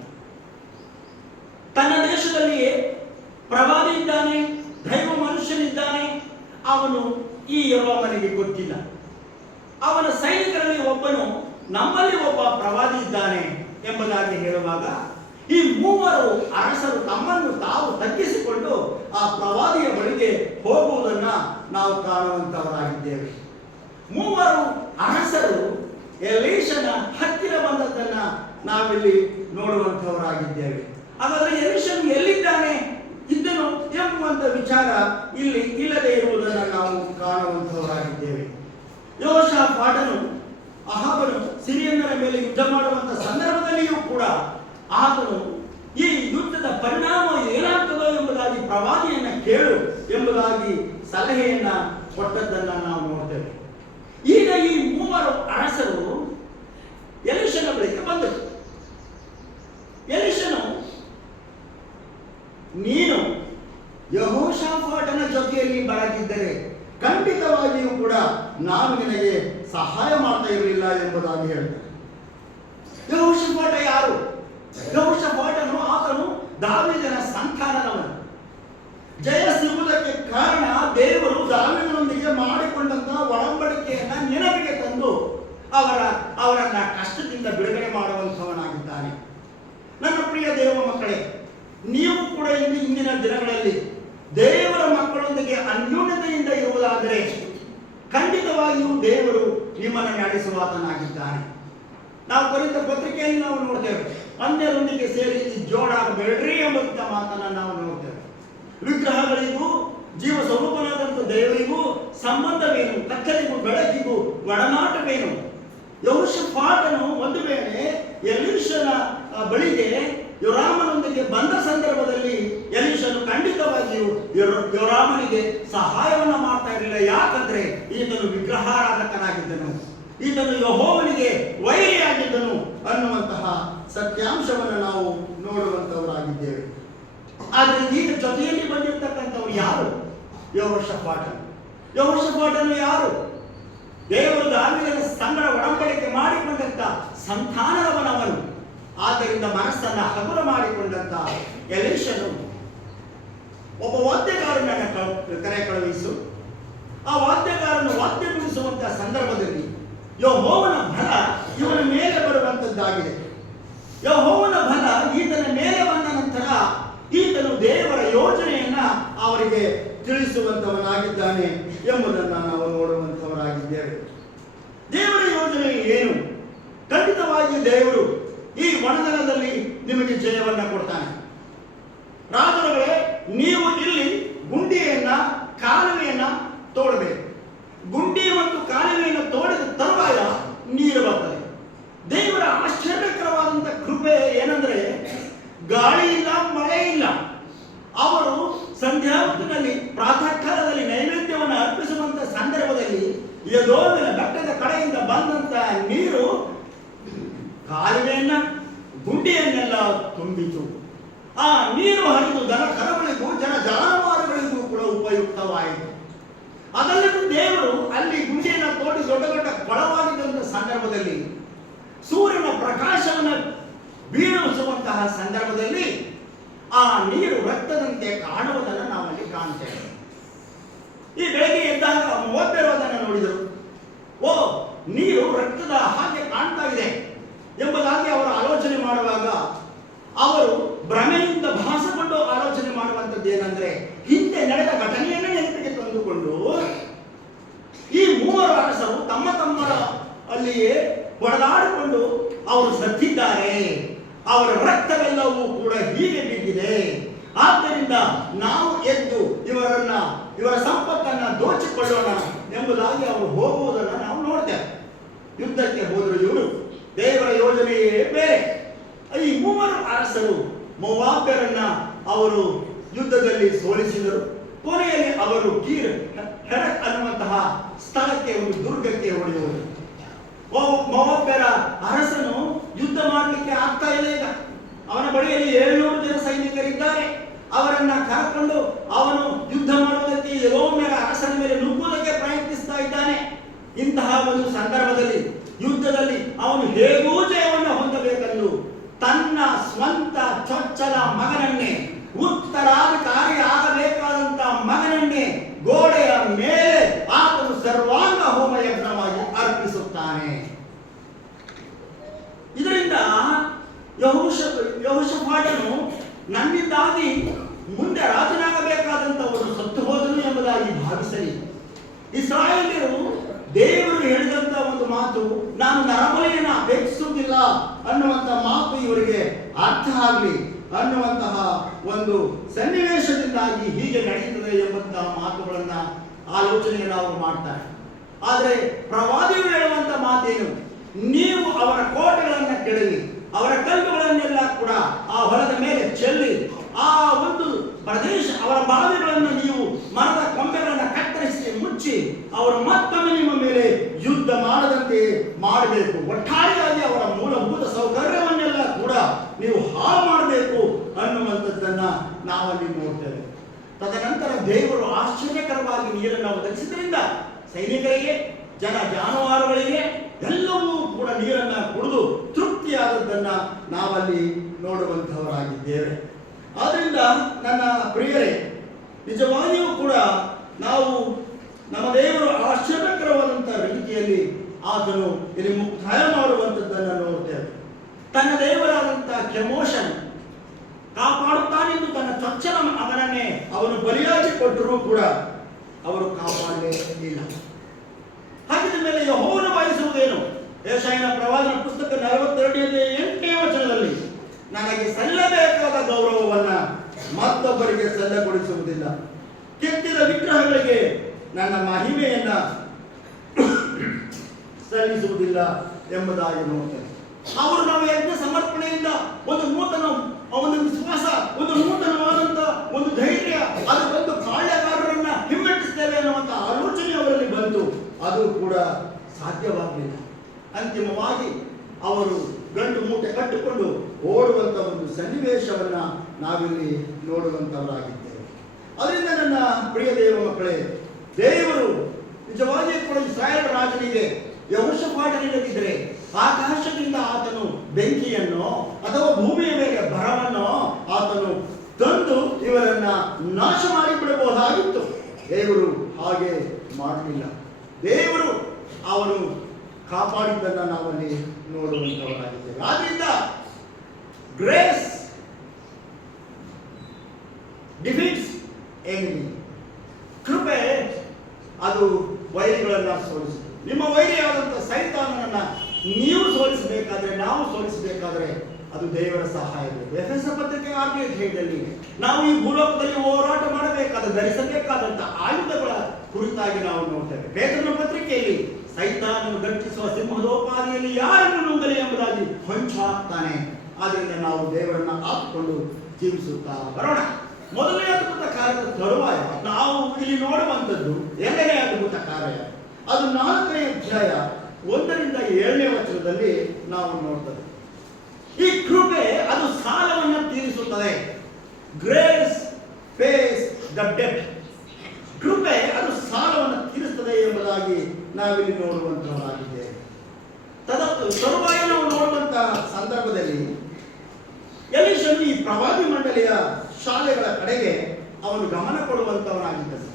ತನ್ನ ದೇಶದಲ್ಲಿ ಪ್ರವಾದಿ ಇದ್ದಾನೆ, ದೈವ ಮನುಷ್ಯನಿದ್ದಾನೆ, ಅವನು ಈ ಯೋರಾಮನಿಗೆ ಗೊತ್ತಿಲ್ಲ. ಅವನ ಸೈನಿಕರಲ್ಲಿ ಒಬ್ಬನು ನಮ್ಮಲ್ಲಿ ಒಬ್ಬ ಪ್ರವಾದಿ ಇದ್ದಾನೆ ಎಂಬುದಾಗಿ ಹೇಳುವಾಗ ಈ ಮೂವರು ಅರಸರು ತಮ್ಮನ್ನು ತಾವು ತಗ್ಗಿಸಿಕೊಂಡು ಆ ಪ್ರವಾದಿಯ ಬಳಿಗೆ ಹೋಗುವುದನ್ನ ನಾವು ಕಾಣುವಂತವರಾಗಿದ್ದೇವೆ. ಮೂವರು ಅರಸರು ಎಲೀಷನ ಹತ್ತಿರ ಬಂದದ್ದನ್ನ ನಾವಿಲ್ಲಿ ನೋಡುವಂತವರಾಗಿದ್ದೇವೆ. ಹಾಗಾದ್ರೆ ಎಲೀಷನು ಎಲ್ಲಿದ್ದಾನೆ ಇದ್ದನು ಎಂಬುವಂತ ವಿಚಾರ ಇಲ್ಲಿ ಇಲ್ಲದೆ ಇರುವುದನ್ನು ನಾವು ಕಾಣುವಂತವರಾಗಿದ್ದೇವೆ. ಯೆಹೋಷಾಫಾಟನು ಅಹಾಬನು ಸಿರಿಯನ್ನರ ಮೇಲೆ ಯುದ್ಧ ಮಾಡುವಂತ ಸಂದರ್ಭದಲ್ಲಿಯೂ ಕೂಡ ಆತನು ಈ ಯುದ್ಧದ ಪರಿಣಾಮ ಏನಾಗ್ತದೋ ಎಂಬುದಾಗಿ ಪ್ರವಾದಿಯನ್ನ ಕೇಳು ಎಂಬುದಾಗಿ ಸಲಹೆಯನ್ನ ಕೊಟ್ಟದ್ದನ್ನ ನಾವು ನೋಡ್ತೇವೆ. ಈಗ ಈ ಮೂವರು ಅರಸರು ಎಲೀಷನ ಬಳಿಗೆ ಬಂದರು. ಎಲೀಷನು, ನೀನು ಯೆಹೋಷಾಫಾಟನ ಜೊತೆಯಲ್ಲಿ ಬರದಿದ್ದರೆ ಖಂಡಿತವಾಗಿಯೂ ಕೂಡ ನಾನು ನಿನಗೆ ಸಹಾಯ ಮಾಡ್ತಾ ಇರಲಿಲ್ಲ ಎಂಬುದಾಗಿ ಹೇಳ್ತಾರೆ. ಯೆಹೋಷಾಫಾಟ ಯಾರು? ಯೆಹೋಷಾಫಾಟನು ಆತನು ದಾವೀದನ ಸಂತಾನದವನು. ಜಯ ಸಿಗುವುದಕ್ಕೆ ಕಾರಣ ದೇವರು ದಾವೀದನೊಂದಿಗೆ ಮಾಡಿಕೊಂಡಂತಹ ಒಡಂಬಡಿಕೆಯನ್ನ ನೆನಪಿಗೆ ತಂದು ಅವರನ್ನ ಕಷ್ಟದಿಂದ ಬಿಡುಗಡೆ ಮಾಡುವಂತವನಾಗಿದ್ದಾನೆ. ನನ್ನ ಪ್ರಿಯ ದೇವ ಮಕ್ಕಳೇ, ನೀವು ಕೂಡ ಇಂದಿನ ದಿನಗಳಲ್ಲಿ ದೇವರ ಮಕ್ಕಳೊಂದಿಗೆ ಅನ್ಯೋನ್ಯತೆಯಿಂದ ಇರುವುದಾದರೆ ಖಂಡಿತವಾಗಿಯೂ ದೇವರು ನಿಮ್ಮನ್ನು ನಡೆಸುವಾತನಾಗಿದ್ದಾನೆ. ನಾವು ಕೊರಿಂಥ ಪತ್ರಿಕೆಯಲ್ಲಿ ನಾವು ನೋಡ್ತೇವೆ, ಅನ್ಯರೊಂದಿಗೆ ಸೇರಿ ಜೋಡಾಗಬೇಡ್ರಿ ಎಂಬಂತ ಮಾತನ್ನ ನಾವು ನೋಡ್ತೇವೆ. ವಿಗ್ರಹಗಳಿಗೂ ಜೀವ ಸ್ವರೂಪನಾದಂಥ ದೇವರಿಗೂ ಸಂಬಂಧವೇನು? ಕತ್ತಲಿಗೂ ಬೆಳಕಿಗೂ ಒಡನಾಟವೇನು? ಯೆಹೋಷಾಫಾಟನು ಒಂದು ವೇಳೆ ಎಲೀಷನ ಬಳಿಗೆ ಯೋರಾಮನೊಂದಿಗೆ ಬಂದ ಸಂದರ್ಭದಲ್ಲಿ ಎಲೀಷನು ಖಂಡಿತವಾಗಿಯೂ ಯೋರಾಮನಿಗೆ ಸಹಾಯವನ್ನು ಮಾಡ್ತಾ ಇರಲಿಲ್ಲ. ಯಾಕಂದ್ರೆ ಈತನು ವಿಗ್ರಹಾರಾಧಕನಾಗಿದ್ದನು, ಈತನು ಯೆಹೋವನಿಗೆ ವೈರಿಯಾಗಿದ್ದನು ಅನ್ನುವಂತಹ ಸತ್ಯಾಂಶವನ್ನು ನಾವು ನೋಡುವಂತವರಾಗಿದ್ದೇವೆ. ಆದರೆ ಈಗ ಜೊತೆಯಲ್ಲಿ ಬಂದಿರತಕ್ಕಂಥವ್ರು ಯಾರು? ಯೆಹೋಷಾಫಾಟನು. ಯೆಹೋಷಾಫಾಟನು ಯಾರು? ದೇವರು ದಾವೀದನ ಸಂಗಡ ಒಡಂಬಡಿಕೆ ಮಾಡಿಕೊಂಡಂತ ಸಂತಾನದವನವನು. ಆದ್ದರಿಂದ ಮನಸ್ಸನ್ನ ಹಗುರ ಮಾಡಿಕೊಂಡಂತ ಎಲೀಷನು ಒಬ್ಬ ವಾದ್ಯಗಾರನನ್ನ ಕರೆ ಕಳುಹಿಸು. ಆ ವಾದ್ಯಗಾರನು ವಾದ್ಯ ನುಡಿಸುವಂತಹ ಸಂದರ್ಭದಲ್ಲಿ ಯೆಹೋವನ ಬಲ ಇವನ ಮೇಲೆ ಬರುವಂತದ್ದಾಗಿದೆ. ಯೆಹೋವನ ಬಲ ಈತನ ಮೇಲೆ ಬಂದ ನಂತರ ಈತನು ದೇವರ ಯೋಜನೆಯನ್ನ ಅವರಿಗೆ ತಿಳಿಸುವಂತವನಾಗಿದ್ದಾನೆ ಎಂಬುದನ್ನು ನಾವು ನೋಡುವಂತವರಾಗಿದ್ದೇವೆ. ದೇವರ ಯೋಜನೆ ಏನು? ಖಂಡಿತವಾಗಿ ದೇವರು ಈ ಒಣದನದಲ್ಲಿ ನಿಮಗೆ ಜಯವನ್ನ ಕೊಡ್ತಾನೆ. ರಾಜರುಗಳೇ, ನೀವು ಇಲ್ಲಿ ಗುಂಡಿಯನ್ನ ಕಾಲುವೆಯನ್ನ ತೋಡಬೇಕು. ಗುಂಡಿ ಮತ್ತು ಕಾಲುವೆಯನ್ನು ತೋಡಿದ ತರುವಾಯ ನೀರು ಬರ್ತದೆ. ದೇವರ ಆಶ್ಚರ್ಯಕರವಾದಂತ ಕೃಪೆ ಏನಂದ್ರೆ, ಗಾಳಿ ಇಲ್ಲ, ಮಳೆ ಇಲ್ಲ. ಅವರು ಸಂಧ್ಯಾ ಹೊತ್ತಿನಲ್ಲಿ ಪ್ರಾತಃ ಕಾಲದಲ್ಲಿ ನೈವೇದ್ಯವನ್ನು ಅರ್ಪಿಸುವಂತ ಸಂದರ್ಭದಲ್ಲಿ ಎದೋಮಿನ ಬೆಟ್ಟದ ಕಡೆಯಿಂದ ಬಂದಂತ ನೀರು ಕಾಲುವೆಯನ್ನ ಗುಂಡಿಯನ್ನೆಲ್ಲ ತುಂಬಿತು. ಆ ನೀರು ಹರಿದು ದನ ಕರುಗಳಿಗೂ ಜನ ಜಾನುವಾರುಗಳಿಗೂ ದೊಡ್ಡ ದೊಡ್ಡ ಕೊಳವಾಗಿದ್ದಂತಹ ಸಂದರ್ಭದಲ್ಲಿ, ಸೂರ್ಯನ ಪ್ರಕಾಶವನ್ನು ಬೀಳಿಸುವಂತಹ ಸಂದರ್ಭದಲ್ಲಿ ಆ ನೀರು ರಕ್ತದಂತೆ ಕಾಣುವುದನ್ನು ನಾವಲ್ಲಿ ಕಾಣ್ತೇವೆ. ಈ ಬೆಳಗ್ಗೆ ಎದ್ದಾಗ ಮೂವತ್ತೆರಡನ್ನು ನೋಡಿದರು. ಓ, ನೀರು ರಕ್ತದ ಹಾಗೆ ಕಾಣ್ತಾ ಇದೆ ಎಂಬುದಾಗಿ ಅವರು ಆಲೋಚನೆ ಮಾಡುವಾಗ ಅವರು ಭ್ರಮೆಯಿಂದ ಭಾಸಗೊಂಡು ಆಲೋಚನೆ ಮಾಡುವಂಥದ್ದು ಏನಂದ್ರೆ, ಹಿಂದೆ ನಡೆದ ಘಟನೆಯನ್ನು ನೆನಪಿಗೆ ತಂದುಕೊಂಡು ಈ ಮೂವರು ಅರಸರು ತಮ್ಮ ತಮ್ಮರ ಅಲ್ಲಿಯೇ ಹೊಡೆದಾಡಿಕೊಂಡು ಅವರು ಸತ್ತಿದ್ದಾರೆ, ಅವರ ರಕ್ತವೆಲ್ಲವೂ ಕೂಡ ಹೀಗೆ ಬಿದ್ದಿದೆ, ಆದ್ದರಿಂದ ನಾವು ಎದ್ದು ಇವರ ಸಂಪತ್ತನ್ನು ದೋಚಿಕೊಳ್ಳೋಣ ಎಂಬುದಾಗಿ ಅವರು ಹೋಗುವುದನ್ನು ನಾವು ನೋಡ್ತೇವೆ. ಯುದ್ಧಕ್ಕೆ ಹೋದರು ಇವರು. ದೇವರ ಯೋಜನೆಯೇ ಬೇರೆ. ಈ ಮೂವರು ಅರಸರು ಮೋವಾಬ್ಯರನ್ನ ಅವರು ಯುದ್ಧದಲ್ಲಿ ಸೋಲಿಸಿದರು. ಕೊನೆಯಲ್ಲಿ ಅವರು ಹೆರಕ್ ಅನ್ನುವಂತಹ ಸ್ಥಳಕ್ಕೆ, ಒಂದು ದುರ್ಗಕ್ಕೆ ಹೊಡೆಯುವರು. ಮೋವಾಬ್ಯರ ಅರಸನು ಯುದ್ಧ ಮಾಡಲಿಕ್ಕೆ ಆಗ್ತಾ ಇಲ್ಲ. ಈಗ ಅವನ ಬಳಿಯಲ್ಲಿ 700 ಜನ ಸೈನಿಕರಿದ್ದಾರೆ. ಅವರನ್ನ ಕರೆಕೊಂಡು ಅವನು ಯುದ್ಧ ಮಾಡುವುದಕ್ಕೆ ಯೆಹೋವನ ಅರಸನ ಮೇಲೆ ನುಗ್ಗುವುದಕ್ಕೆ ಪ್ರಯತ್ನಿಸ್ತಾ ಇದ್ದಾನೆ. ಇಂತಹ ಒಂದು ಸಂದರ್ಭದಲ್ಲಿ ಯುದ್ಧದಲ್ಲಿ ಅವನು ಹೇಗೂ ಜಯವನ್ನು ಹೊಂದಬೇಕೆಂದು ತನ್ನ ಸ್ವಂತ ಚೊಚ್ಚಲ ಮಗನನ್ನೇ, ಉತ್ತರಾಧಿಕಾರಿ ಆಗಬೇಕಾದಂತಹ ಮಗನನ್ನೇ ಗೋಡೆಯ ಮೇಲೆ ಆತನು ಸರ್ವಾಂಗ ಹೋಮ ಯಜ್ಞವಾಗಿ ಅರ್ಪಿಸುತ್ತಾನೆ. ಇದರಿಂದ ಯೆಹೋಷಾಫಾಟನು ನನ್ನಿಂದಾಗಿ ಮುಂದೆ ರಾಜನಾಗಬೇಕಾದಂತವರು ಸತ್ತು ಹೋದನು ಎಂಬುದಾಗಿ ಭಾವಿಸಲಿ. ಇಸ್ರಾಯೇಲ್ಯರು ದೇವರು ಹೇಳಿದಂತ ಒಂದು ಮಾತು, ನಾನು ನರಬಲಿಯನ್ನು ಅಪೇಕ್ಷಿಸುವುದಿಲ್ಲ ಅನ್ನುವಂಥ ಮಾತು ಇವರಿಗೆ ಅರ್ಥ ಆಗಲಿ ಅನ್ನುವಂತಹ ಒಂದು ಸನ್ನಿವೇಶದಿಂದಾಗಿ ಹೀಗೆ ನಡೆಯುತ್ತದೆ ಎಂಬಂತಹ ಮಾತುಗಳನ್ನ ಆಲೋಚನೆಯನ್ನು ಅವರು ಮಾಡ್ತಾರೆ. ಆದರೆ ಪ್ರವಾದಿಗಳು ಹೇಳುವಂತ ಮಾತೇನು, ನೀವು ಅವರ ಕೋಟೆಗಳನ್ನು ಕೆಡವಿ, ಅವರ ಕಲ್ಲುಗಳನ್ನೆಲ್ಲ ಕೂಡ ಆ ಹೊಲದ ಮೇಲೆ ಚೆಲ್ಲಿ, ಆ ಒಂದು ಪ್ರದೇಶ, ಅವರ ಬಾವಿಗಳನ್ನು ನೀವು ಮರದ ಕೊಂಬೆಗಳನ್ನು ಕತ್ತರಿಸಿ ಮುಚ್ಚಿ, ಅವರು ಮತ್ತೊಮ್ಮೆ ನಿಮ್ಮ ಮೇಲೆ ಯುದ್ಧ ಮಾಡದಂತೆ ಮಾಡಬೇಕು. ಒಟ್ಟಾರೆಯಾಗಿ ಅವರ ಮೂಲಭೂತ ಸೌಕರ್ಯವನ್ನೆಲ್ಲ ಕೂಡ ನೀವು ಹಾಳು ಮಾಡಬೇಕು ಅನ್ನುವಂಥದ್ದನ್ನ ನಾವಲ್ಲಿ ನೋಡ್ತೇವೆ. ತದನಂತರ ದೇವರು ಆಶ್ಚರ್ಯಕರವಾಗಿ ನೀರನ್ನು ಒದಗಿಸಿದ್ರಿಂದ ಸೈನಿಕರಿಗೆ, ಜಾನುವಾರುಗಳಿಗೆ ಎಲ್ಲವೂ ಕೂಡ ನೀರನ್ನ ಕುಡಿದು ತೃಪ್ತಿಯಾದದ್ದನ್ನ ನಾವಲ್ಲಿ ನೋಡುವಂತಹವರಾಗಿದ್ದೇವೆ. ಆದ್ರಿಂದ ನನ್ನ ಪ್ರಿಯರೇ, ನಿಜವಾಗಿಯೂ ಕೂಡ ನಾವು ನಮ್ಮ ದೇವರು ಆಶ್ಚರ್ಯಕರವಾದಂತಹ ರೀತಿಯಲ್ಲಿ ಆತನು ಇಲ್ಲಿ ಮುಕ್ತಾಯ ಮಾಡುವಂಥದ್ದನ್ನು ನೋಡ್ತೇವೆ. ತನ್ನ ದೇವರಾದಂತಹ ಕೆಮೋಷನ್ ಕಾಪಾಡುತ್ತಾನೆಂದು ತನ್ನ ಚೊಚ್ಚಲ ಮಗನನ್ನೇ ಅವನು ಬಲಿಯಾಗಿ ಕೊಟ್ಟರೂ ಕೂಡ ಅವರು ಕಾಪಾಡಲೇ ಇಲ್ಲ. ಹಾಗಿದ ಮೇಲೆ ಯೆಹೋವನು ಬಯಸುವುದೇನು? ಯೆಶಾಯನ ಪ್ರವಾದನ ಪುಸ್ತಕ 42:8ನೇ ವಚನದಲ್ಲಿ, ನನಗೆ ಸಲ್ಲಬೇಕಾದ ಗೌರವವನ್ನ ಮತ್ತೊಬ್ಬರಿಗೆ ಸಲ್ಲಗೊಳಿಸುವುದಿಲ್ಲ, ಕೆತ್ತಿದ ವಿಗ್ರಹಗಳಿಗೆ ನನ್ನ ಮಹಿಮೆಯನ್ನ ಸಲ್ಲಿಸುವುದಿಲ್ಲ ಎಂಬುದಾಗಿ ನೋಡ್ತಾರೆ. ಅವರು ನಾವು ಯಜ್ಞ ಸಮರ್ಪಣೆಯಿಂದ ಒಂದು ವಿಶ್ವಾಸ, ಒಂದು ನೂತನವಾದಂತ ಒಂದು ಧೈರ್ಯ, ಅದು ಬಂದು ಕಾಳ್ಯಗಾರರನ್ನ ಹಿಮ್ಮೆಟ್ಟಿಸ್ತೇವೆ ಅನ್ನುವಂಥ ಆಲೋಚನೆ ಅವರಲ್ಲಿ ಬಂತು. ಅದು ಕೂಡ ಸಾಧ್ಯವಾಗಲಿಲ್ಲ. ಅಂತಿಮವಾಗಿ ಅವರು ಗಂಡು ಮೂಟೆ ಕಟ್ಟಿಕೊಂಡು ಓಡುವಂತ ಒಂದು ಸನ್ನಿವೇಶವನ್ನ ನಾವಿಲ್ಲಿ ನೋಡುವಂತವರಾಗಿದ್ದೇವೆ. ಅದರಿಂದ ನನ್ನ ಪ್ರಿಯ ದೇವ ಮಕ್ಕಳೇ, ದೇವರು ನಿಜವಾಗಿಯೂ ಕೂಡ ಇಸ್ರಾಯೇಲ್ ರಾಜನಿಗೆ ಯೆಹೋಷಾಫಾಟನಿಲ್ಲದಿದ್ದರೆ ಆಕಾಶದಿಂದ ಆತನು ಬೆಂಕಿಯನ್ನು ಅಥವಾ ಭೂಮಿಯ ಮೇಲೆ ಬರವನ್ನು ಆತನು ತಂದು ಇವರನ್ನ ನಾಶ ಮಾಡಿಬಿಡಬಹುದಾಗಿತ್ತು. ದೇವರು ಹಾಗೆ ಮಾಡಲಿಲ್ಲ. ದೇವರು ಅವನು ಕಾಪಾಡಿದ್ದನ್ನು ನಾವಲ್ಲಿ ನೋಡುವಂತವರಾಗಿದ್ದೇವೆ. ಆದ್ರಿಂದ ಗ್ರೇಸ್ ಡಿಫೀಟ್ಸ್ ಎನಿಮಿ. ಕೃಪೆ ಅದು ವೈರಿಗಳನ್ನ ಸೋಲಿಸುತ್ತೆ. ನಿಮ್ಮ ವೈರಿಯಾದಂಥ ಸೈತಾನನನ್ನ ನೀವು ಸೋಲಿಸಬೇಕಾದ್ರೆ, ನಾವು ಸೋಲಿಸಬೇಕಾದ್ರೆ ಅದು ದೇವರ ಸಹಾಯ ಬೇಕು. ಎಫೆಸ ಪತ್ರಿಕೆ 6ನೇ ಅಧ್ಯಾಯದಲ್ಲಿ ನಾವು ಈ ಭೂಲೋಕದಲ್ಲಿ ಹೋರಾಟ ಮಾಡಬೇಕಾದ, ಧರಿಸಬೇಕಾದಂತ ಆಯುಧಗಳ ಕುರಿತಾಗಿ ನಾವು ನೋಡ್ತೇವೆ. ಪೇತ್ರನ ಪತ್ರಿಕೆಯಲ್ಲಿ ಸೈತಾನನು ಗರ್ಜಿಸುವ ಸಿಂಹದೋಪಾದಿಯಲ್ಲಿ ಯಾರನ್ನು ನುಂಗಲಿ ಎಂಬುದಾಗಿ ಹೊಂಚಾಗ್ತಾನೆ. ಆದ್ದರಿಂದ ನಾವು ದೇವರನ್ನ ಆತ್ಕೊಂಡು ಜೀವಿಸುತ್ತಾ ಬರೋಣ. ಮೊದಲನೇ ಅದ್ಭುತ ಕಾರ್ಯದ ತರುವಾಯ ನಾವು ಇಲ್ಲಿ ನೋಡುವಂಥದ್ದು 2ನೇ ಅದ್ಭುತ ಕಾರ್ಯ. ಅದು 4ನೇ ಅಧ್ಯಾಯ 1ರಿಂದ 7ನೇ ವಚನದಲ್ಲಿ ನಾವು ನೋಡ್ತೇವೆ. ಈ ಕೃಪೆ ಅದು ಸಾಲವನ್ನು ತೀರಿಸುತ್ತದೆ. Grace pays the debt. ಕೃಪೆ ಅದು ಸಾಲವನ್ನು ತೀರಿಸುತ್ತದೆ ಎಂಬುದಾಗಿ ನಾವಿಲ್ಲಿ ನೋಡುವಂತವರಾಗಿದ್ದೇವೆ. ತರುವಾಯ ನಾವು ನೋಡುವಂತಹ ಸಂದರ್ಭದಲ್ಲಿ ಎಲೀಷನು ಈ ಪ್ರವಾದಿ ಮಂಡಳಿಯ ಶಾಲೆಗಳ ಕಡೆಗೆ ಅವನು ಗಮನ ಕೊಡುವಂತವನಾಗಿದ್ದಾನೆ.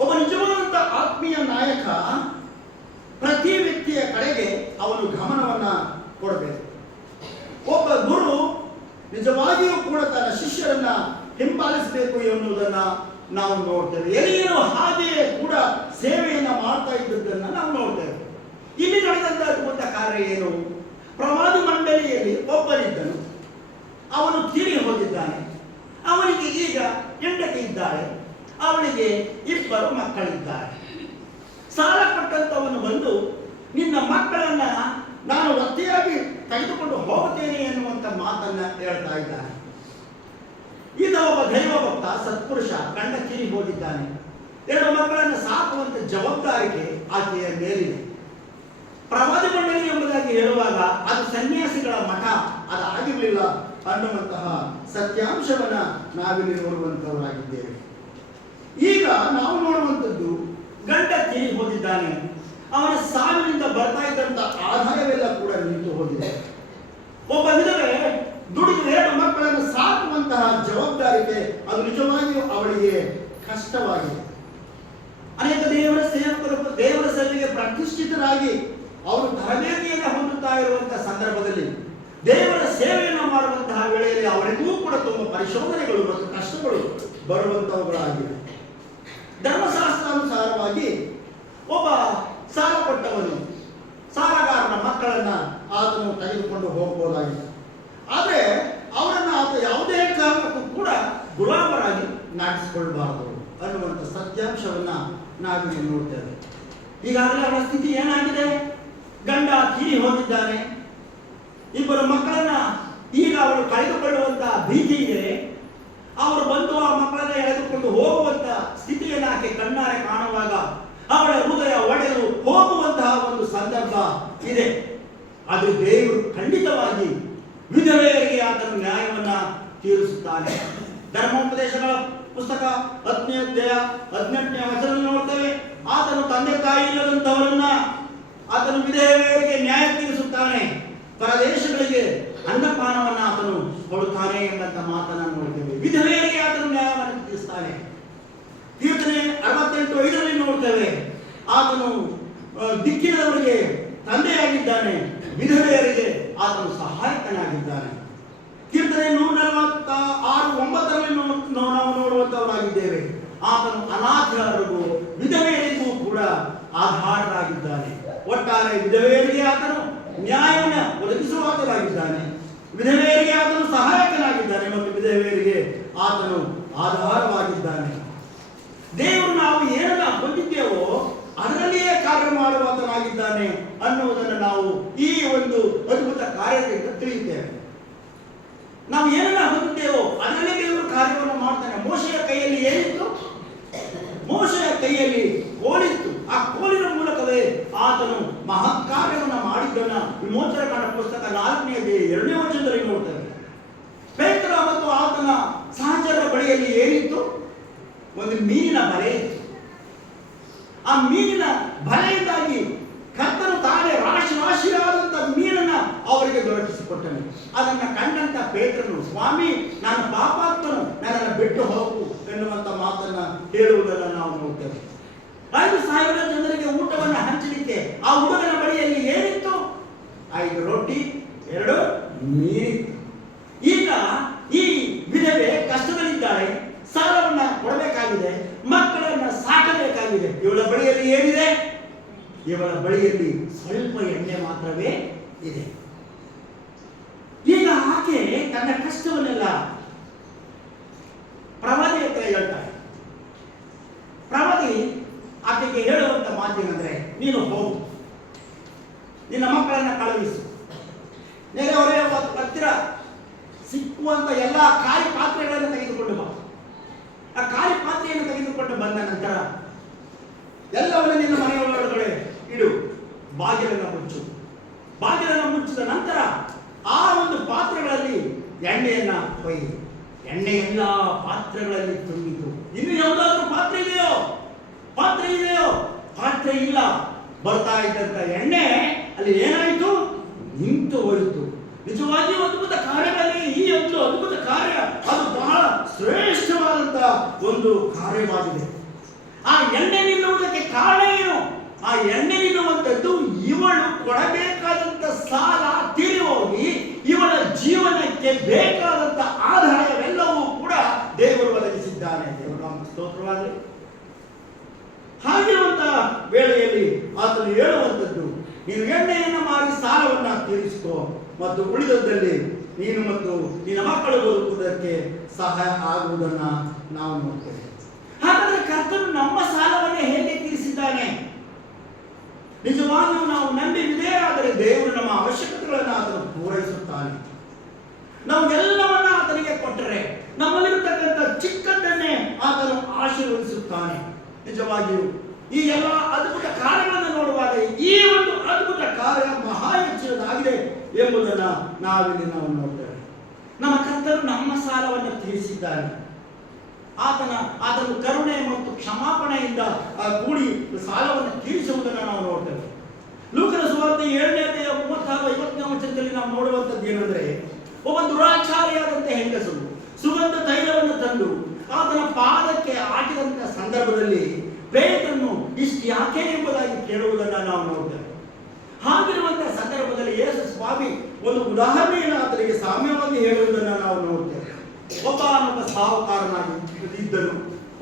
ಒಬ್ಬ ನಿಜವಾದಂತ ಆತ್ಮೀಯ ನಾಯಕ ಪ್ರತಿ ವ್ಯಕ್ತಿಯ ಕಡೆಗೆ ಅವನು ಗಮನವನ್ನ ಕೊಡಬೇಕು. ಒಬ್ಬ ಗುರು ನಿಜವಾಗಿಯೂ ಕೂಡ ತನ್ನ ಶಿಷ್ಯರನ್ನ ಹಿಂಬಾಲಿಸಬೇಕು ಎನ್ನುವುದನ್ನ ನಾವು ನೋಡ್ತೇವೆ. ಎಲಿಯನು ಹಾಗೆಯೇ ಕೂಡ ಸೇವೆಯನ್ನ ಮಾಡ್ತಾ ಇದ್ದದ್ದನ್ನ ನಾವು ನೋಡ್ತೇವೆ. ಇಲ್ಲಿ ನಡೆದಂತ ಅದ್ಭುತ ಕಾರ್ಯ ಏನು? ಪ್ರವಾದಿ ಮಂಡಳಿಯಲ್ಲಿ ಒಬ್ಬನಿದ್ದನು, ಅವನು ತೀರಿ ಹೋಗಿದ್ದಾನೆ. ಅವನಿಗೆ ಈಗ ಹೆಂಡತಿ ಇದ್ದಾಳೆ, ಅವನಿಗೆ 2 ಮಕ್ಕಳಿದ್ದಾರೆ. ಸಾಲ ಕೊಟ್ಟಂತವನು ಬಂದು ನಿನ್ನ ಮಕ್ಕಳನ್ನ ನಾನು ಒತ್ತೆಯಾಗಿ ತೆಗೆದುಕೊಂಡು ಹೋಗುತ್ತೇನೆ ಎನ್ನುವಂತ ಮಾತನ್ನ ಹೇಳ್ತಾ ಇದ್ದಾನೆ. ಈಗ ಒಬ್ಬ ದೈವಭಕ್ತ ಸತ್ಪುರುಷ, ಗಂಡ ತೀರಿ ಹೋಗಿದ್ದಾನೆ. 2 ಮಕ್ಕಳನ್ನು ಸಾಕುವಂತ ಜವಾಬ್ದಾರಿಗೆ ಆಕೆಯ ಮೇಲಿದೆ. ಪ್ರವಾದಿ ಮಂಡಳಿ ಎಂಬುದಾಗಿ ಹೇಳುವಾಗ ಅದು ಸನ್ಯಾಸಿಗಳ ಮಠ ಅದಾಗಿರಲಿಲ್ಲ ಅನ್ನುವಂತಹ ಸತ್ಯಾಂಶವನ್ನ ನಾವಿಲ್ಲಿ ನೋಡುವಂತವರಾಗಿದ್ದೇವೆ. ಈಗ ನಾವು ನೋಡುವಂಥದ್ದು, ಗಂಡ ತೀರಿ ಹೋಗಿದ್ದಾನೆ, ಅವನ ಸಾವಿನಿಂದ ಬರ್ತಾ ಇದ್ದಂತ ಆದಾಯವೆಲ್ಲ ಕೂಡ ನಿಂತು ಹೋಗಿದೆ. ಒಬ್ಬ ವಿಧವೆ ದುಡಿದು 2 ಮಕ್ಕಳನ್ನು ಸಾಕುವಂತಹ ಜವಾಬ್ದಾರಿಗೆ ಅದು ನಿಜವಾಗಿಯೂ ಅವಳಿಗೆ ಕಷ್ಟವಾಗಿದೆ. ಅನೇಕ ದೇವರ ಸೇವೆಗೆ ಪ್ರತಿಷ್ಠಿತರಾಗಿ ಅವರು ತರಬೇತಿಯನ್ನು ಹೊಂದುತ್ತಾ ಇರುವಂತಹ ಸಂದರ್ಭದಲ್ಲಿ ದೇವರ ಸೇವೆಯನ್ನು ಮಾಡುವಂತಹ ವೇಳೆಯಲ್ಲಿ ಅವರಿಗೂ ಕೂಡ ತುಂಬಾ ಪರಿಶೋಧನೆಗಳು ಮತ್ತು ಕಷ್ಟಗಳು ಬರುವಂತವುಗಳಾಗಿವೆ. ಧರ್ಮಶಾಸ್ತ್ರಾನುಸಾರವಾಗಿ ಒಬ್ಬ ಸಾಲ ಕೊಟ್ಟವನು ಸಾಲಗಾರನ ಮಕ್ಕಳನ್ನ ಆತನು ತೆಗೆದುಕೊಂಡು ಹೋಗಬಹುದಾಗಿದೆ. ಆದರೆ ಅವರನ್ನ ಆತ ಯಾವುದೇ ಕಾರಣಕ್ಕೂ ಕೂಡ ಗುಲಾಮರಾಗಿ ನಡೆಸಿಕೊಳ್ಳಬಾರದು ಅನ್ನುವಂಥ ಸತ್ಯಾಂಶವನ್ನ ನಾವಿಲ್ಲಿ ನೋಡ್ತೇವೆ. ಈಗಾಗಲೇ ಅವರ ಸ್ಥಿತಿ ಏನಾಗಿದೆ? ಗಂಡ ತೀರಿ ಹೋಗಿದ್ದಾನೆ, 2 ಮಕ್ಕಳನ್ನ ಈಗ ಅವಳು ಕಳೆದುಕೊಳ್ಳುವಂತಹ ಭೀತಿ ಇದೆ. ಅವರು ಬಂದು ಆ ಮಕ್ಕಳನ್ನ ಎಳೆದುಕೊಂಡು ಹೋಗುವಂತ ಸ್ಥಿತಿಯನ್ನು ಆಕೆ ಕಣ್ಣಾರೆ ಕಾಣುವಾಗ ಅವಳ ಹೃದಯ ಒಡೆದು ಹೋಗುವಂತಹ ಒಂದು ಸಂದರ್ಭ ಇದೆ. ಅದು ದೇವರು ಖಂಡಿತವಾಗಿ ವಿಧವೆಯರಿಗೆ ಆತನ ನ್ಯಾಯವನ್ನ ತೀರಿಸುತ್ತಾನೆ. ಧರ್ಮೋಪದೇಶಗಳ ಪುಸ್ತಕ 10ನೇ ಅಧ್ಯಾಯ 18ನೇ ವಚನ ನೋಡ್ತೇವೆ. ಆತನು ತಂದೆ ತಾಯಿ ಇಲ್ಲದಂತವರನ್ನ ಆತನು ವಿಧವೆಯರಿಗೆ ನ್ಯಾಯ ತೀರಿಸುತ್ತಾನೆ, ಪರದೇಶಗಳಿಗೆ ಅನ್ನಪಾನವನ್ನ ಆತನು ಕೊಡುತ್ತಾನೆ ಎಂಬಂತ ಮಾತನ್ನ ನೋಡ್ತೇವೆ. ವಿಧವೆಯರಿಗೆ ಆತನು ನ್ಯಾಯವನ್ನು ತೀರಿಸ್ತಾನೆ. ಕೀರ್ತನೆ 68:5 ನೋಡ್ತೇವೆ, ಆತನು ದಿಕ್ಕಿನವರಿಗೆ ತಂದೆಯಾಗಿದ್ದಾನೆ, ವಿಧವೆಯರಿಗೆ ಆತನು ಸಹಾಯಕನಾಗಿದ್ದಾನೆ. ಕೀರ್ತನೆ 146:9 ನಾವು ನೋಡುವಂತವರಾಗಿದ್ದೇವೆ. ಆತನು ಅನಾಥರಿಗೂ ವಿಧವೆಯರಿಗೂ ಕೂಡ ಆಧಾರರಾಗಿದ್ದಾನೆ. ಒಟ್ಟಾರೆ ವಿಧವೆಯರಿಗೆ ಆತನು ನ್ಯಾಯವನ್ನು ಒದಗಿಸುವಾತನಾಗಿದ್ದಾನೆ, ವಿಧವೆಯರಿಗೆ ಆತನು ಸಹಾಯಕನಾಗಿದ್ದಾನೆ ಮತ್ತು ವಿಧವೆಯರಿಗೆ ಆತನು ಆಧಾರವಾಗಿದ್ದಾನೆ. ದೇವರು ನಾವು ಏನನ್ನ ಹೊಂದಿದ್ದೇವೋ ಅದರಲ್ಲಿಯೇ ಕಾರ್ಯ ಮಾಡುವಾತನಾಗಿದ್ದಾನೆ ಅನ್ನುವುದನ್ನು ನಾವು ಈ ಒಂದು ಅದ್ಭುತ ಕಾರ್ಯದಿಂದ ತಿಳಿಯುತ್ತೇವೆ. ನಾವು ಏನನ್ನ ಹೊಂದಿದ್ದೇವೋ ಅದರಲ್ಲೇ ದೇವರು ಕಾರ್ಯವನ್ನು ಮಾಡ್ತಾನೆ. ಮೋಶೆಯ ಕೈಯಲ್ಲಿ ಏನಿತ್ತು? ಮೋಶೆಯ ಕೈಯಲ್ಲಿ ಕೋಲಿತ್ತು. ಆ ಕೋಲಿನ ಮೂಲಕವೇ ಆತನು ಮಹತ್ ಕಾರ್ಯವನ್ನು ಮಾಡಿದ್ದನ್ನ ವಿಮೋಚನಕಾಂಡ ಪುಸ್ತಕ 4ನೇ ಅಧ್ಯಾಯ 2ನೇ ವಚನದಲ್ಲಿ ನೋಡ್ತೇವೆ. ಪೇತ್ರ ಮತ್ತು ಆತನ ಸಹಚರರ ಬಳಿಯಲ್ಲಿ ಏನಿತ್ತು? ಒಂದು ಮೀನಿನ ಬಲೆ ಇತ್ತು. ಆ ಮೀನಿನ ಬಲೆಯಿಂದಾಗಿ ಕರ್ತನು ತಾನೇ ರಾಶಿಯಾದಂತ ಮೀನನ್ನ ಅವರಿಗೆ ದೊರಕಿಸಿಕೊಟ್ಟನು. ಅದನ್ನ ಕಂಡಂತ ಪೇತ್ರನು, ಸ್ವಾಮಿ ನಾನು ಪಾಪಾತ್ಮನು, ನನ್ನನ್ನು ಬಿಟ್ಟು ಹೋಗು ಎನ್ನುವಂತ ಮಾತನ್ನ ಹೇಳುವುದನ್ನು ನಾವು ನೋಡ್ತೇವೆ. 5,000 ಜನರಿಗೆ ಊಟವನ್ನು ಹಂಚಲಿಕ್ಕೆ ಆ ಹುಡುಗನ ಬಳಿಯಲ್ಲಿ ಏನಿತ್ತು? 5 ರೊಟ್ಟಿ 2 ಮೀನಿತ್ತು. ಈಗ ಈ ವಿಧವೆ ಕಷ್ಟದಲ್ಲಿದ್ದಾಳೆ, ಸಾಲವನ್ನ ಕೊಡಬೇಕಾಗಿದೆ, ಮಕ್ಕಳನ್ನ ಸಾಕಬೇಕಾಗಿದೆ. ಇವಳ ಬಳಿಯಲ್ಲಿ ಏನಿದೆ? ಇವಳ ಬಳಿಯಲ್ಲಿ ಸ್ವಲ್ಪ ಎಣ್ಣೆ ಮಾತ್ರವೇ ಇದೆ. ಈಗ ಆಕೆ ತನ್ನ ಕಷ್ಟವನ್ನೆಲ್ಲ ಪ್ರವಾದಿ ಹತ್ರ ಹೇಳ್ತಾಳೆ. ಪ್ರವಾದಿ ಆಕೆಗೆ ಹೇಳುವಂತ ಮಾತೇನೆಂದ್ರೆ, ನೀನು ಹೋಗು, ನಿನ್ನ ಮಕ್ಕಳನ್ನ ಕಳುಹಿಸು, ನೆರೆಹೊರೆಯ ಹತ್ತಿರ ಸಿಕ್ಕುವಂತ ಎಲ್ಲಾ ಖಾಲಿ ಪಾತ್ರೆಗಳನ್ನು ತೆಗೆದುಕೊಂಡು ಬಾ. ಆ ಖಾಲಿ ಪಾತ್ರೆಯನ್ನು ತೆಗೆದುಕೊಂಡು ಬಂದ ನಂತರ ಎಲ್ಲವನ್ನ ನಿನ್ನ ಮನೆಯೊಳಗಡೆ ಇಡು, ಬಾಗಿಲನ್ನು ಮುಚ್ಚು. ಬಾಗಿಲನ್ನು ಮುಚ್ಚಿದ ನಂತರ ಆ ಒಂದು ಪಾತ್ರೆಗಳಲ್ಲಿ ಎಣ್ಣೆಯನ್ನ ಕೊಯ್ದು, ಎಣ್ಣೆ ಎಲ್ಲ ಪಾತ್ರೆಗಳಲ್ಲಿ ತುಂಬಿತು. ಇನ್ನು ಯಾವುದಾದ್ರೂ ಪಾತ್ರೆ ಇದೆಯೋ ಮಾತ್ರ ಇಲ್ಲ, ಬರ್ತಾ ಇದ್ದಂತ ಎಣ್ಣೆ ಅಲ್ಲಿ ಏನಾಯಿತು, ನಿಂತು ಹೋಯಿತು. ನಿಜವಾಗಿಯೂ ಅದ್ಭುತ ಕಾರ್ಯಗಳಲ್ಲಿ ಈ ಒಂದು ಅದ್ಭುತ ಕಾರ್ಯ ಅದು ಬಹಳ ಶ್ರೇಷ್ಠವಾದಂತ ಒಂದು ಕಾರ್ಯವಾಗಿದೆ. ಆ ಎಣ್ಣೆ ನಿಲ್ಲುವುದಕ್ಕೆ ಕಾರಣ ಏನು? ಆ ಎಣ್ಣೆ ನಿಲ್ಲುವಂಥದ್ದು ಇವಳು ಕೊಡಬೇಕಾದಂತ ಸಾಲ ತೀರಿ ಹೋಗಿ ಇವಳ ಜೀವನಕ್ಕೆ ಬೇಕಾದಂತ ಆದಾಯವೆಲ್ಲವೂ ಕೂಡ ದೇವರು ಒದಗಿಸಿದ್ದಾನೆ. ದೇವರು ನಮಗೆ ಸ್ತೋತ್ರವಾಗಲಿ. ಹಾಗಿರುವಂತಹ ವೇಳೆಯಲ್ಲಿ ಆತನು ಹೇಳುವಂಥದ್ದು, ನೀನು ಎಣ್ಣೆಯನ್ನು ಮಾರಿ ಸಾಲವನ್ನ ತೀರಿಸಿಕೋ ಮತ್ತು ಉಳಿದದ್ದಲ್ಲಿ ನೀನು ಮತ್ತು ನಿನ್ನ ಮಕ್ಕಳು ಬದುಕುವುದಕ್ಕೆ ಸಹಾಯ ಆಗುವುದನ್ನ ನಾವು ನೋಡ್ತೇವೆ. ಹಾಗಾದ್ರೆ ಕರ್ತನು ನಮ್ಮ ಸಾಲವನ್ನೇ ಹೇಗೆ ತೀರಿಸಿದ್ದಾನೆ? ನಿಜವಾಗಿಯೂ ನಾವು ನಂಬಿ ವಿಧೇಯರಾದರೆ ದೇವರು ನಮ್ಮ ಅವಶ್ಯಕತೆಗಳನ್ನು ಆತನು ಪೂರೈಸುತ್ತಾನೆ. ನಾವು ಎಲ್ಲವನ್ನ ಆತನಿಗೆ ಕೊಟ್ಟರೆ ನಮ್ಮಲ್ಲಿರತಕ್ಕಂಥ ಚಿಕ್ಕದನ್ನೇ ಆತನು ಆಶೀರ್ವದಿಸುತ್ತಾನೆ. ನಿಜವಾಗಿಯೂ ಈ ಎಲ್ಲ ಅದ್ಭುತ ಕಾರ್ಯಗಳನ್ನು ನೋಡುವಾಗ ಈ ಒಂದು ಅದ್ಭುತ ಕಾರ್ಯ ಮಹಾ ಹೆಚ್ಚಿನದಾಗಿದೆ ಎಂಬುದನ್ನು ನಾವು ನೋಡ್ತೇವೆ. ನಮ್ಮ ಕರ್ತನು ನಮ್ಮ ಸಾಲವನ್ನು ತೀರಿಸಿದ್ದಾನೆ. ಆತನು ಕರುಣೆ ಮತ್ತು ಕ್ಷಮಾಪಣೆಯಿಂದ ಕೂಡಿ ಸಾಲವನ್ನು ತೀರಿಸುವುದನ್ನು ನಾವು ನೋಡ್ತೇವೆ. ಲೂಕನ ಸುವಾರ್ತೆ 7ನೇ ಅಧ್ಯಾಯ 36-50ನೇ ವಚನದಲ್ಲಿ ನಾವು ನೋಡುವಂಥದ್ದು ಏನಂದ್ರೆ, ಒಬ್ಬ ದುರಾಚಾರಿಯಾದಂತ ಹೆಂಗಸು ಸುಗಂಧ ತೈಲವನ್ನು ತಂದು ಆತನ ಪಾದಕ್ಕೆ ಹಾಕಿದಂತ ಸಂದರ್ಭದಲ್ಲಿ ಪೇತ್ರನು ಇಷ್ಟು ಯಾಕೆ ಎಂಬುದಾಗಿ ಕೇಳುವುದನ್ನು ನಾವು ನೋಡ್ತೇವೆ. ಹಾಗಿರುವಂತಹ ಸಂದರ್ಭದಲ್ಲಿ ಯೇಸು ಸ್ವಾಮಿ ಒಂದು ಉದಾಹರಣೆಯನ್ನು ಆತನಿಗೆ ಸಾಮ್ಯವಾಗಿ ಹೇಳುವುದನ್ನು ನಾವು ನೋಡ್ತೇವೆ. ಒಬ್ಬ ಸಾಹುಕಾರನಾಗಿ ಇದ್ದನು.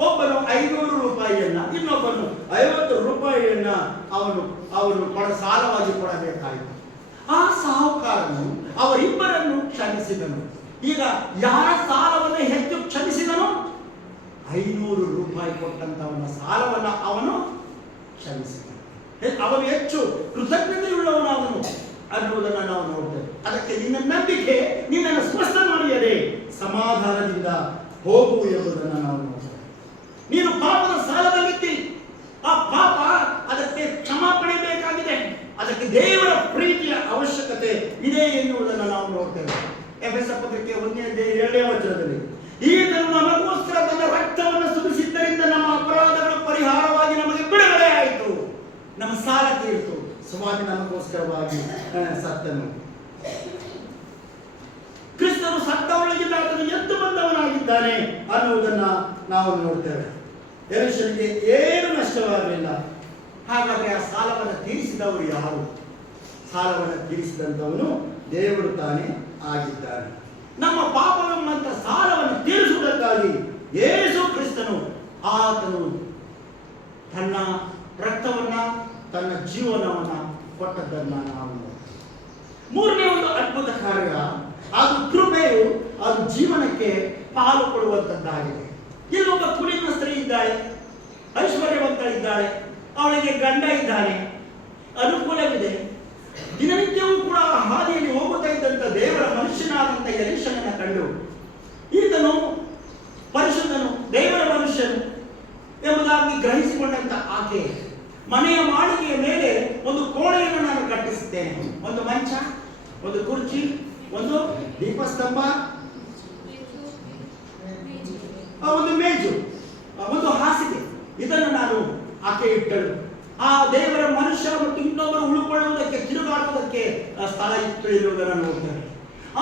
ಒಬ್ಬನು 500 ರೂಪಾಯಿಯನ್ನ, ಇನ್ನೊಬ್ಬನು 50 ರೂಪಾಯಿಯನ್ನ ಅವನು ಸಾಲವಾಗಿ ಕೊಡಬೇಕಾಯಿತು. ಆ ಸಾಹುಕಾರನು ಅವರಿಬ್ಬರನ್ನು ಕ್ಷಮಿಸಿದನು. ಈಗ ಯಾರ ಸಾಲವನ್ನು ಹೆಚ್ಚು ಕ್ಷಮಿಸಿದನು? 500 ರೂಪಾಯಿ ಕೊಟ್ಟಂತವನ ಸಾಲವನ್ನ ಅವನು ಕ್ಷಮಿಸಿದ. ಅವನು ಹೆಚ್ಚು ಕೃತಜ್ಞತೆಯುಳ್ಳವನಾದನು ಅನ್ನುವುದನ್ನು ನಾವು ನೋಡ್ತೇವೆ. ಅದಕ್ಕೆ ನಿನ್ನ ನಂಬಿಕೆ ನಿನ್ನನ್ನು ಸ್ವಸ್ಥ ಮಾಡಿಯದೆ ಸಮಾಧಾನದಿಂದ ಹೋಗು ಎಂಬುದನ್ನು ನಾವು ನೋಡ್ತೇವೆ. ನೀನು ಪಾಪದ ಸಾಲದಲ್ಲಿದ್ದಿ, ಆ ಪಾಪ ಅದಕ್ಕೆ ಕ್ಷಮಾಪಣೆ ಬೇಕಾಗಿದೆ, ಅದಕ್ಕೆ ದೇವರ ಪ್ರೀತಿಯ ಅವಶ್ಯಕತೆ ಇದೆ ಎನ್ನುವುದನ್ನು ನಾವು ನೋಡ್ತೇವೆ. ಎಫೆಸ ಪತ್ರಿಕೆ 1ನೇ ಅಧ್ಯಾಯ 2ನೇ ವಚನದಲ್ಲಿ, ಈತನು ನಮಗೋಸ್ಕರ ತನ್ನ ರಕ್ತವನ್ನು ಸುರಿಸಿದ್ದರಿಂದ ನಮ್ಮ ಅಪರಾಧಗಳು ಪರಿಹಾರವಾಗಿ ನಮಗೆ ಬಿಡುಗಡೆ ಆಯಿತು, ನಮ್ಮ ಸಾಲ ತೀರಿತು, ಸ್ವಾಮಿ ನಮಗೋಸ್ಕರವಾಗಿ ಸತ್ತನು. ಕ್ರಿಸ್ತನು ಸತ್ತವಳಿಗಿಂತ ಆತನು ಎದ್ದು ಬಂದವನಾಗಿದ್ದಾನೆ ಅನ್ನುವುದನ್ನ ನಾವು ನೋಡ್ತೇವೆ. ಯೆರೂಸಲೇಮಿಗೆ ಏನು ನಷ್ಟವಾಗಲಿಲ್ಲ. ಹಾಗಾದ್ರೆ ಆ ಸಾಲವನ್ನು ತೀರಿಸಿದವರು ಯಾರು? ಸಾಲವನ್ನು ತೀರಿಸಿದಂಥವನು ದೇವರು ತಾನೇ ಆಗಿದ್ದಾನೆ. ನಮ್ಮ ಪಾಪವೆಂಬಂತ ಸಾಲವನ್ನು ತೀರಿಸುವುದಕ್ಕಾಗಿ ಯೇಸು ಕ್ರಿಸ್ತನು ಆತನು ತನ್ನ ರಕ್ತವನ್ನ, ತನ್ನ ಜೀವನವನ್ನ ಕೊಟ್ಟದ್ದನ್ನ ನಾವು ನೋಡ್ತೇವೆ. ಮೂರನೇ ಒಂದು ಅದ್ಭುತ ಕಾರ್ಯ, ಅದು ಕೃಪೆಯು, ಅದು ಜೀವನಕ್ಕೆ ಪಾಲು ಕೊಡುವಂತದ್ದಾಗಿದೆ. ಇಲ್ಲೊಬ್ಬ ಕುಲೀನ ಸ್ತ್ರೀ ಇದ್ದಾಳೆ, ಐಶ್ವರ್ಯವಂತಳಿದ್ದಾಳೆ, ಅವಳಿಗೆ ಗಂಡ ಇದ್ದಾನೆ, ಅನುಕೂಲವಿದೆ. ದಿನನಿತ್ಯವೂ ಕೂಡ ಹಾದಿಯಲ್ಲಿ ಹೋಗುತ್ತಾ ಇದ್ದಂತ ದೇವರ ಮನುಷ್ಯನಾದಂಥ ಎಲೀಷನನ್ನು ಕಂಡು ಈತನು ಪರಿಶುದ್ಧನು, ದೇವರ ಮನುಷ್ಯನು ಎಂಬುದಾಗಿ ಗ್ರಹಿಸಿಕೊಂಡಂತ ಆಕೆ ಮನೆಯ ಮಾಳಿಗೆಯ ಮೇಲೆ ಒಂದು ಕೋಣೆಯನ್ನು ನಾನು ಕಟ್ಟಿಸುತ್ತೇನೆ, ಒಂದು ಮಂಚ, ಒಂದು ಕುರ್ಚಿ, ಒಂದು ದೀಪಸ್ತಂಭ, ಒಂದು ಮೇಜು, ಒಂದು ಹಾಸಿಗೆ, ಇದನ್ನು ನಾನು ಆಕೆ ಇಟ್ಟಳು. ಆ ದೇವರ ಮನುಷ್ಯ ಮತ್ತು ಇನ್ನೊಬ್ಬರು ಉಳ್ಕೊಳ್ಳುವುದಕ್ಕೆ, ತಿರುಗಾಡುವುದಕ್ಕೆ ಸ್ಥಳ ಇತ್ತು ಎನ್ನುವುದನ್ನು ನೋಡ್ತೇವೆ.